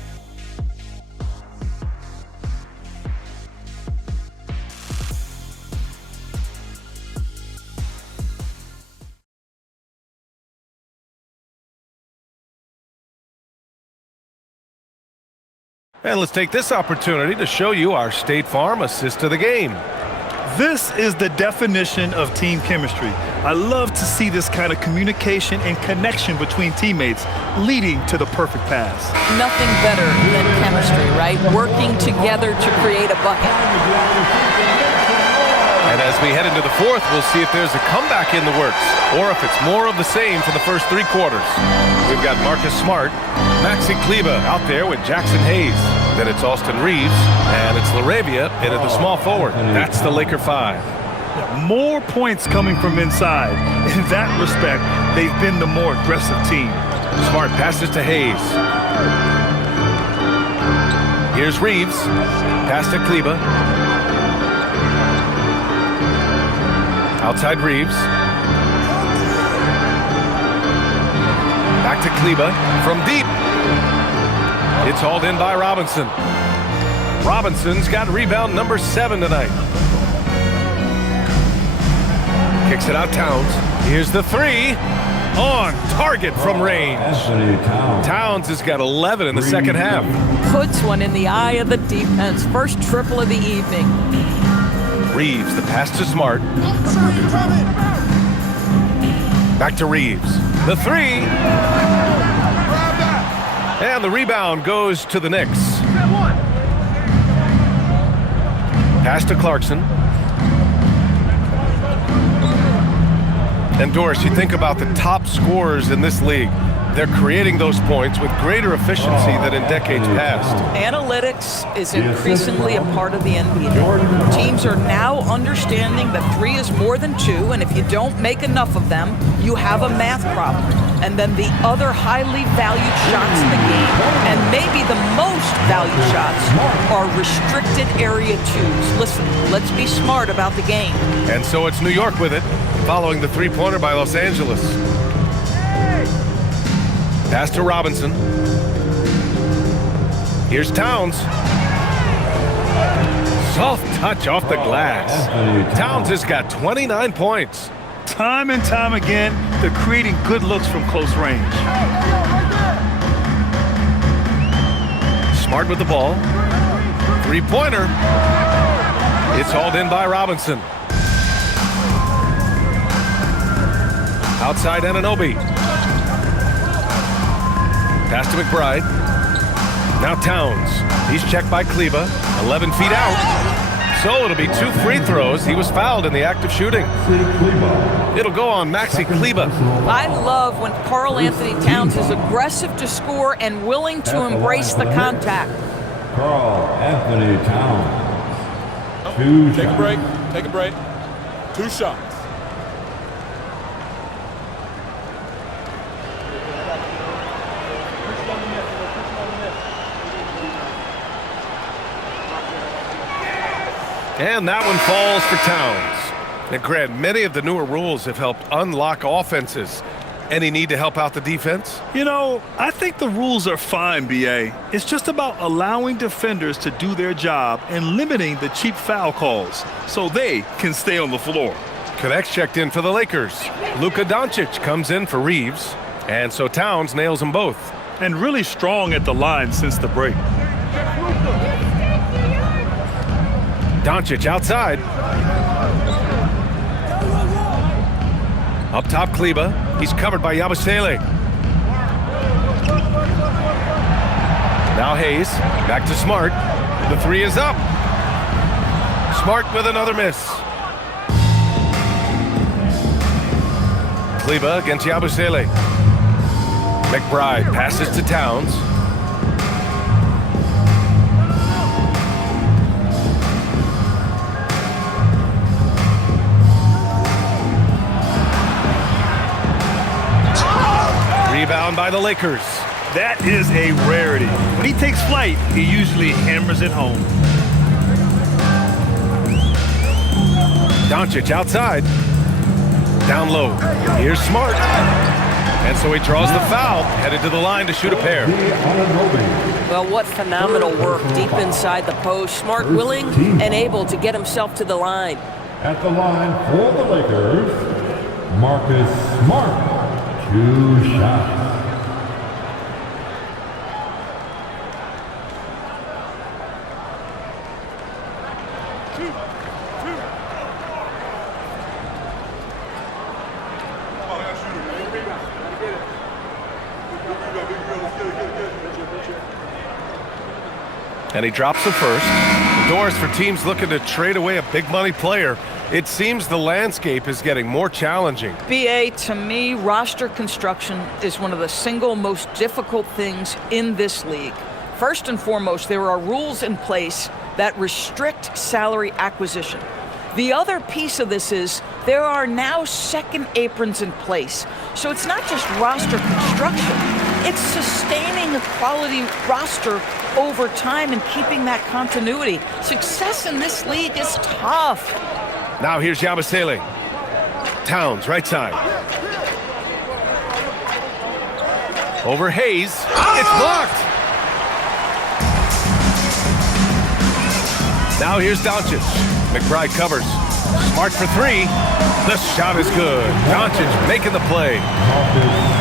And let's take this opportunity to show you our State Farm assist of the game. This is the definition of team chemistry. I love to see this kind of communication and connection between teammates leading to the perfect pass. Nothing better than chemistry, right? Working together to create a bucket. And as we head into the fourth, we'll see if there's a comeback in the works or if it's more of the same for the first 3 quarters. We've got Marcus Smart, Maxi Kleba out there with Jackson Hayes. Then it's Austin Reeves, and it's LaRavia in at the small forward. That's the Laker 5. Yeah, more points coming from inside. In that respect, they've been the more aggressive team. Smart passes to Hayes. Here's Reeves. Pass to Kleber. Outside Reeves. Back to Kleber from deep. It's hauled in by Robinson. Robinson's got rebound number 7 tonight. Kicks it out Towns. Here's the 3. On target from range. Towns has got 11 in the second half. Puts one in the eye of the defense. First triple of the evening. Reeves, the pass to Smart. Back to Reeves. The 3. And the rebound goes to the Knicks. Pass to Clarkson. And Doris, you think about the top scorers in this league. They're creating those points with greater efficiency than in decades past. Analytics is increasingly a part of the NBA. Teams are now understanding that 3 is more than 2, and if you don't make enough of them, you have a math problem. And then the other highly valued shots in the game, and maybe the most valued shots, are restricted area 2s. Listen, let's be smart about the game. And so it's New York with it, following the three-pointer by Los Angeles. Pass to Robinson. Here's Towns. Soft touch off the glass. Towns has got 29 points. Time and time again, they're creating good looks from close range. Smart with the ball. Three-pointer. It's hauled in by Robinson. Outside Anunoby. Pass to McBride. Now Towns. He's checked by Kleber. 11 feet out. So it'll be 2 free throws. He was fouled in the act of shooting. It'll go on Maxi Kleber. I love when Karl Anthony Towns is aggressive to score and willing to embrace the contact. Karl Anthony Towns. 2 Take a shots. break. Take a break. 2 shots. And that one falls for Towns. And Grant, many of the newer rules have helped unlock offenses. Any need to help out the defense? You know, I think the rules are fine, B.A. It's just about allowing defenders to do their job and limiting the cheap foul calls so they can stay on the floor. Connects checked in for the Lakers. Luka Doncic comes in for Reeves. And so Towns nails them both. And really strong at the line since the break. Doncic outside. Up top, Kleber. He's covered by Yabusele. Now Hayes. Back to Smart. The 3 is up. Smart with another miss. Kleber against Yabusele. McBride passes to Towns. Rebound by the Lakers. That is a rarity. When he takes flight, he usually hammers it home. Doncic outside. Down low. Here's Smart. And so he draws the foul, headed to the line to shoot a pair. Well, what phenomenal work deep inside the post. Smart, willing, and able to get himself to the line. At the line for the Lakers, Marcus Smart. 2 shots. And he drops the first. Doors for teams looking to trade away a big money player. It seems the landscape is getting more challenging. BA, to me, roster construction is one of the single most difficult things in this league. First and foremost, there are rules in place that restrict salary acquisition. The other piece of this is there are now second aprons in place. So it's not just roster construction. It's sustaining a quality roster over time and keeping that continuity. Success in this league is tough. Now here's Yabusele. Towns, right side. Over Hayes. It's blocked. Now here's Doncic. McBride covers. Smart for three. The shot is good. Doncic making the play.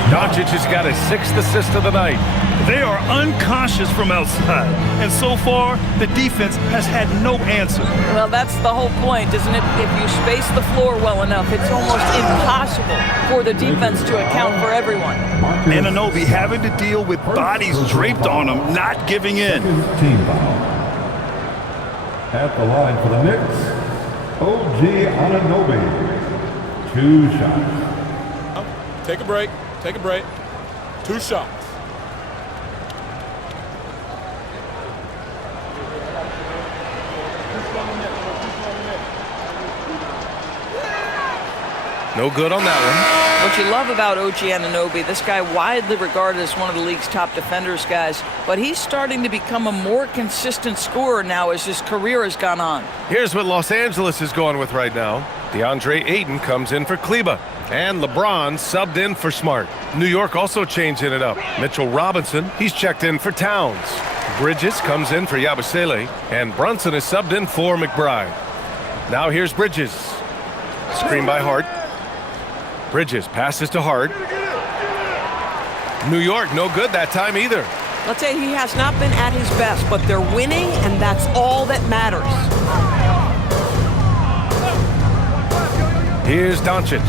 Doncic has got his 6th assist of the night. They are unconscious from outside, and so far, the defense has had no answer. Well, that's the whole point, isn't it? If you space the floor well enough, it's almost impossible for the defense to account for everyone. Anunoby having to deal with bodies draped on him, not giving in. Team foul. At the line for the Knicks, OG Anunoby. 2 shots. Take a break. Take a break. 2 shots. No good on that one. What you love about OG Anunoby, this guy widely regarded as one of the league's top defenders, guys, but he's starting to become a more consistent scorer now as his career has gone on. Here's what Los Angeles is going with right now. DeAndre Ayton comes in for Kleba. And LeBron subbed in for Smart. New York also changing it up. Mitchell Robinson, he's checked in for Towns. Bridges comes in for Yabusele. And Brunson is subbed in for McBride. Now here's Bridges. Screen by Hart. Bridges passes to Hart. New York, no good that time either. Let's say he has not been at his best, but they're winning, and that's all that matters. Here's Doncic.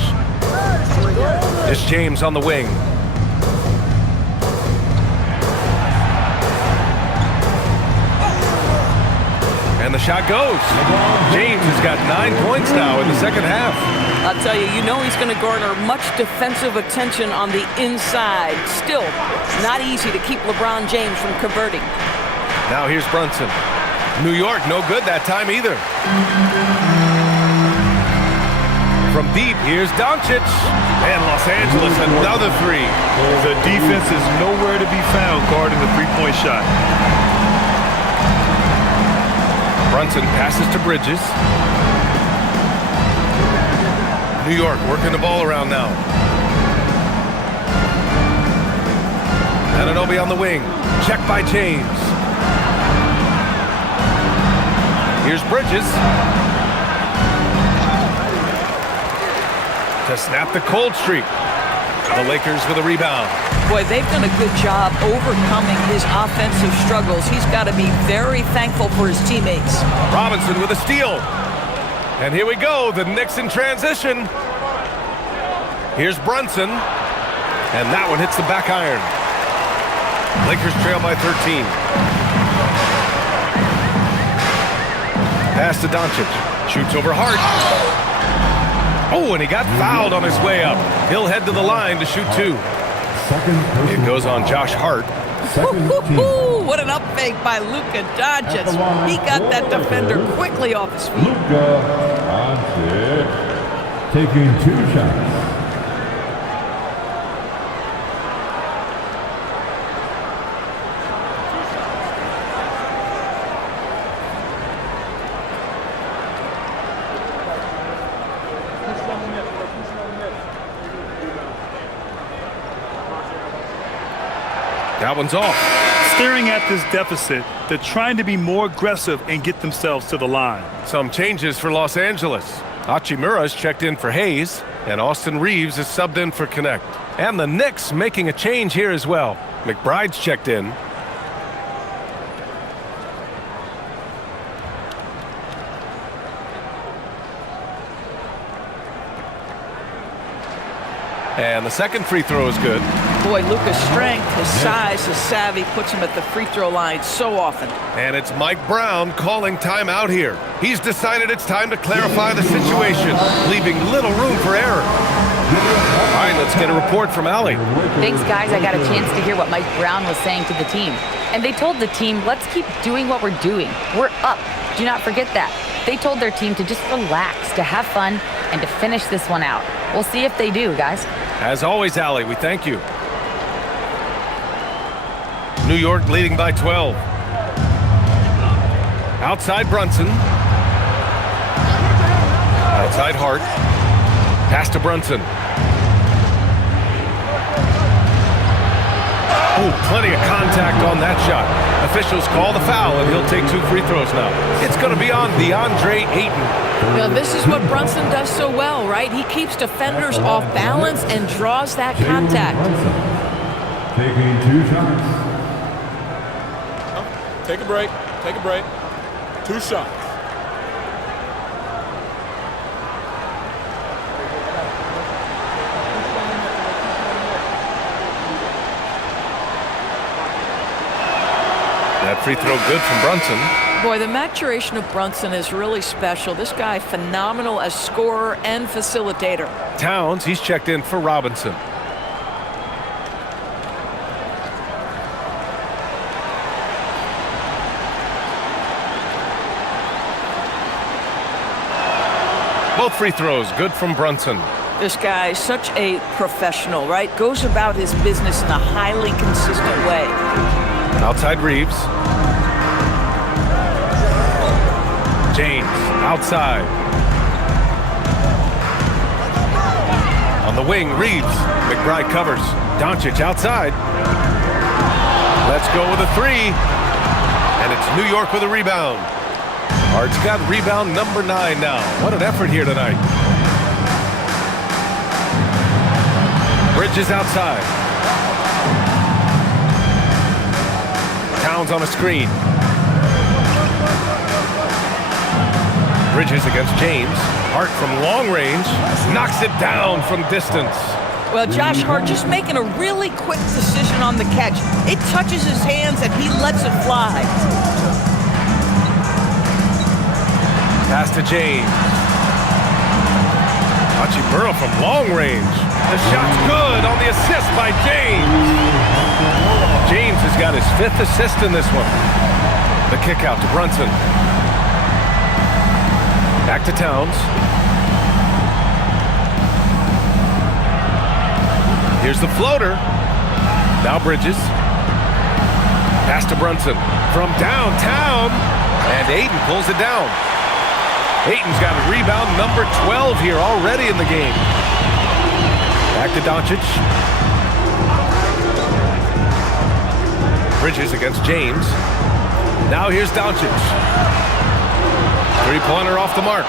It's James on the wing. And the shot goes. James has got 9 points now in the second half. I'll tell you, you know he's going to garner much defensive attention on the inside. Still, not easy to keep LeBron James from converting. Now here's Brunson. New York, no good that time either. From deep, here's Doncic. And Los Angeles, another three. The defense is nowhere to be found guarding the three-point shot. Brunson passes to Bridges. New York working the ball around now. Anunoby on the wing. Check by James. Here's Bridges. To snap the cold streak. The Lakers with a rebound. Boy, they've done a good job overcoming his offensive struggles. He's got to be very thankful for his teammates. Robinson with a steal. And here we go, the Knicks in transition. Here's Brunson. And that one hits the back iron. Lakers trail by 13. Pass to Doncic. Shoots over Hart. Oh, and he got fouled on his way up. He'll head to the line to shoot 2. It goes on Josh Hart. What an up fake by Luka Doncic. He got that defender quickly off his feet. Luka Doncic taking 2 shots. That one's off. Staring at this deficit, they're trying to be more aggressive and get themselves to the line. Some changes for Los Angeles. Hachimura's checked in for Hayes, and Austin Reeves is subbed in for Connect. And the Knicks making a change here as well. McBride's checked in. And the second free throw is good. Boy, Luka's strength, his size, his savvy puts him at the free throw line so often. And it's Mike Brown calling timeout here. He's decided it's time to clarify the situation, leaving little room for error. All right, let's get a report from Allie. Thanks, guys. I got a chance to hear what Mike Brown was saying to the team. And they told the team, let's keep doing what we're doing. We're up. Do not forget that. They told their team to just relax, to have fun, and to finish this one out. We'll see if they do, guys. As always, Allie, we thank you. New York leading by 12. Outside Brunson. Outside Hart. Pass to Brunson. Oh, plenty of contact on that shot. Officials call the foul, and he'll take 2 free throws now. It's going to be on DeAndre Ayton. You know, this is what Brunson does so well, right? He keeps defenders off balance and draws that contact. Taking 2 shots. Take a break. Take a break. 2 shots. That free throw good from Brunson. Boy, the maturation of Brunson is really special. This guy, phenomenal as scorer and facilitator. Towns, he's checked in for Robinson. Both free throws good from Brunson. This guy, such a professional, right? Goes about his business in a highly consistent way. Outside Reeves. James, outside. On the wing, Reeves. McBride covers. Doncic outside. Let's go with a 3. And it's New York with a rebound. Hart's got rebound number 9 now. What an effort here tonight. Bridges outside. Towns on a screen. Bridges against James. Hart from long range. Knocks it down from distance. Well, Josh Hart just making a really quick decision on the catch. It touches his hands and he lets it fly. Pass to James. Hachimura from long range. The shot's good on the assist by James. James has got his 5th assist in this one. The kick out to Brunson. Back to Towns. Here's the floater. Now Bridges. Pass to Brunson from downtown. And Ayton pulls it down. Ayton's got a rebound number 12 here already in the game. Back to Doncic. Bridges against James. Now here's Doncic. 3-pointer off the mark.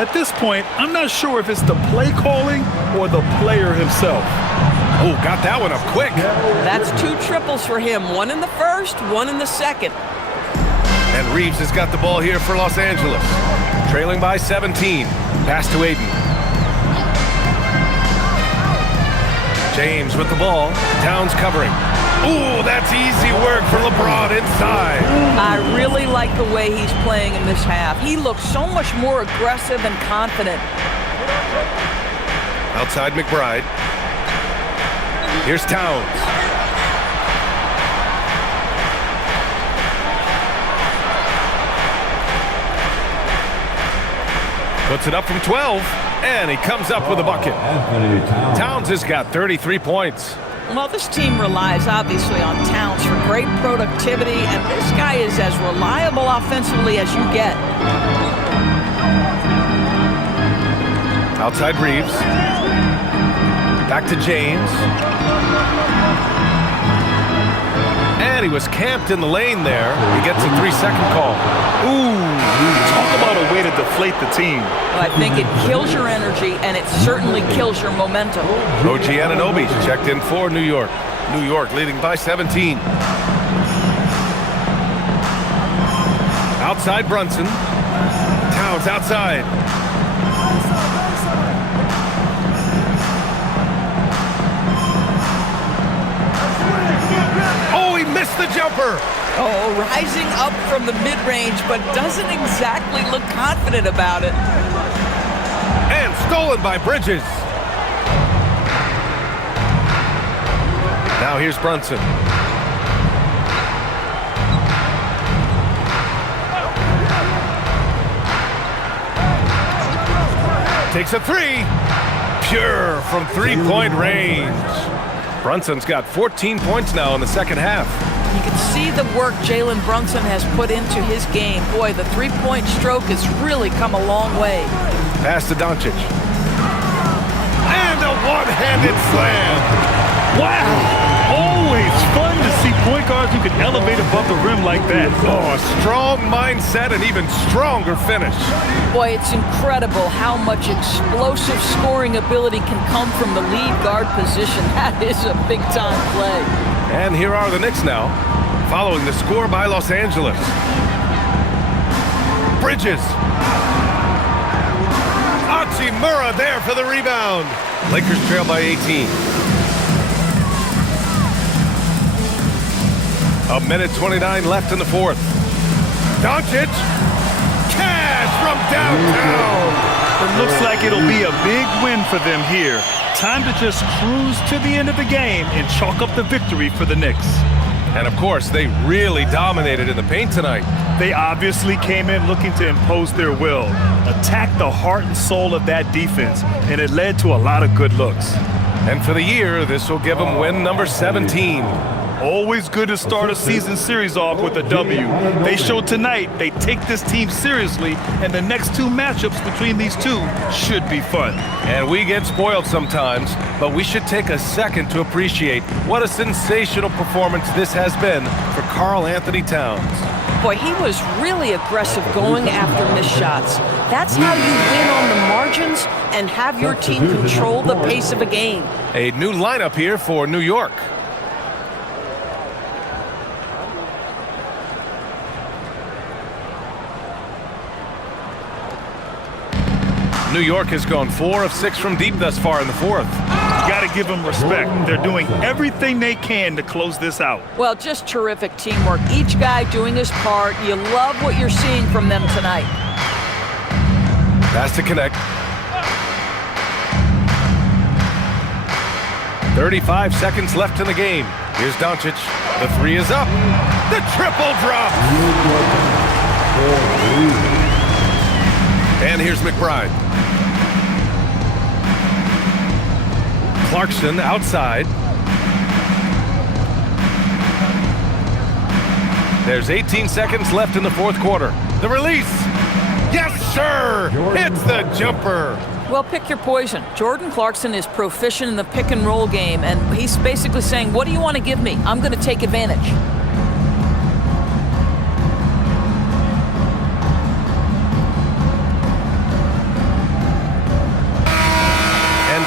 At this point, I'm not sure if it's the play calling or the player himself. Oh, got that one up quick. That's 2 triples for him. 1 in the first, 1 in the second. And Reeves has got the ball here for Los Angeles. Trailing by 17. Pass to Ayton. James with the ball. Towns covering. Ooh, that's easy work for LeBron inside. I really like the way he's playing in this half. He looks so much more aggressive and confident. Outside McBride. Here's Towns. Puts it up from 12, and he comes up with a bucket. Towns has got 33 points. Well, this team relies obviously on Towns for great productivity, and this guy is as reliable offensively as you get. Outside Reeves. Back to James. And he was camped in the lane there. He gets a 3-second call. Ooh, talk about a way to deflate the team. Well, I think it kills your energy, and it certainly kills your momentum. OG Anunoby checked in for New York. New York leading by 17. Outside Brunson. Towns outside. Oh, he missed the jumper. Oh, rising up from the mid-range, but doesn't exactly look confident about it. And stolen by Bridges. Now here's Brunson. Takes a 3. Pure from 3-point range. Brunson's got 14 points now in the second half. You can see the work Jalen Brunson has put into his game. Boy, the three-point stroke has really come a long way. Pass to Doncic. And a one-handed slam. Wow! Always fun to see point guards who can elevate above the rim like that. Oh, a strong mindset and even stronger finish. Boy, it's incredible how much explosive scoring ability can come from the lead guard position. That is a big-time play. And here are the Knicks now, following the score by Los Angeles. Bridges. Hachimura there for the rebound. Lakers trail by 18. A minute 29 left in the fourth. Doncic. Cash from downtown. It looks like it'll be a big win for them here. Time to just cruise to the end of the game and chalk up the victory for the Knicks. And of course, they really dominated in the paint tonight. They obviously came in looking to impose their will, attack the heart and soul of that defense, and it led to a lot of good looks. And for the year, this will give them win number 17. Always good to start a season series off with a W. They showed tonight they take this team seriously, and the next two matchups between these two should be fun. And we get spoiled sometimes, but we should take a second to appreciate what a sensational performance this has been for Karl Anthony Towns. Boy, he was really aggressive going after missed shots. That's how you win on the margins and have your team control the pace of a game. A new lineup here for New York. New York has gone 4 of 6 from deep thus far in the fourth. You got to give them respect. They're doing everything they can to close this out. Well, just terrific teamwork. Each guy doing his part. You love what you're seeing from them tonight. Pass to connect. 35 seconds left in the game. Here's Doncic. The three is up. The triple drop. And here's McBride. Clarkson outside. There's 18 seconds left in the fourth quarter. The release. Yes, sir. It's the jumper. Well, pick your poison. Jordan Clarkson is proficient in the pick and roll game, and he's basically saying, what do you want to give me? I'm going to take advantage.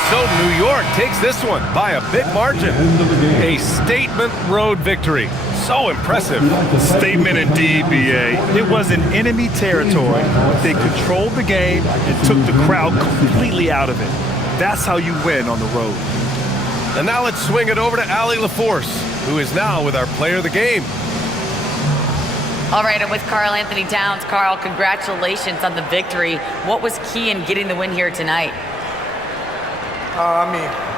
So New York takes this one by a big margin. A statement road victory. So impressive. Statement indeed, B.A. It was in enemy territory. They controlled the game and took the crowd completely out of it. That's how you win on the road. And now let's swing it over to Allie LaForce, who is now with our player of the game. All right, I'm with Karl Anthony Towns. Karl, congratulations on the victory. What was key in getting the win here tonight?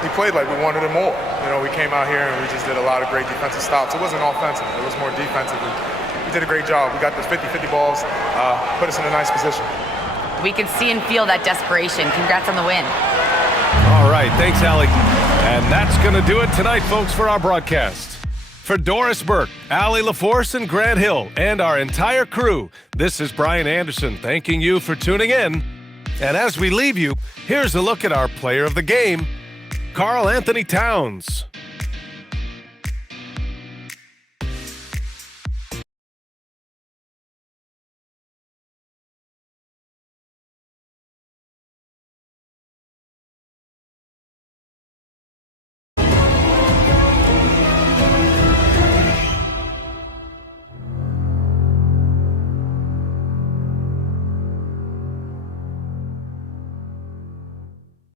We played like we wanted it more. You know, we came out here and we just did a lot of great defensive stops. It wasn't offensive. It was more defensive. We did a great job. We got the 50-50 balls, put us in a nice position. We can see and feel that desperation. Congrats on the win. All right, thanks, Allie. And that's going to do it tonight, folks, for our broadcast. For Doris Burke, Allie LaForce, and Grant Hill, and our entire crew, this is Brian Anderson thanking you for tuning in. And as we leave you, here's a look at our player of the game, Karl Anthony Towns.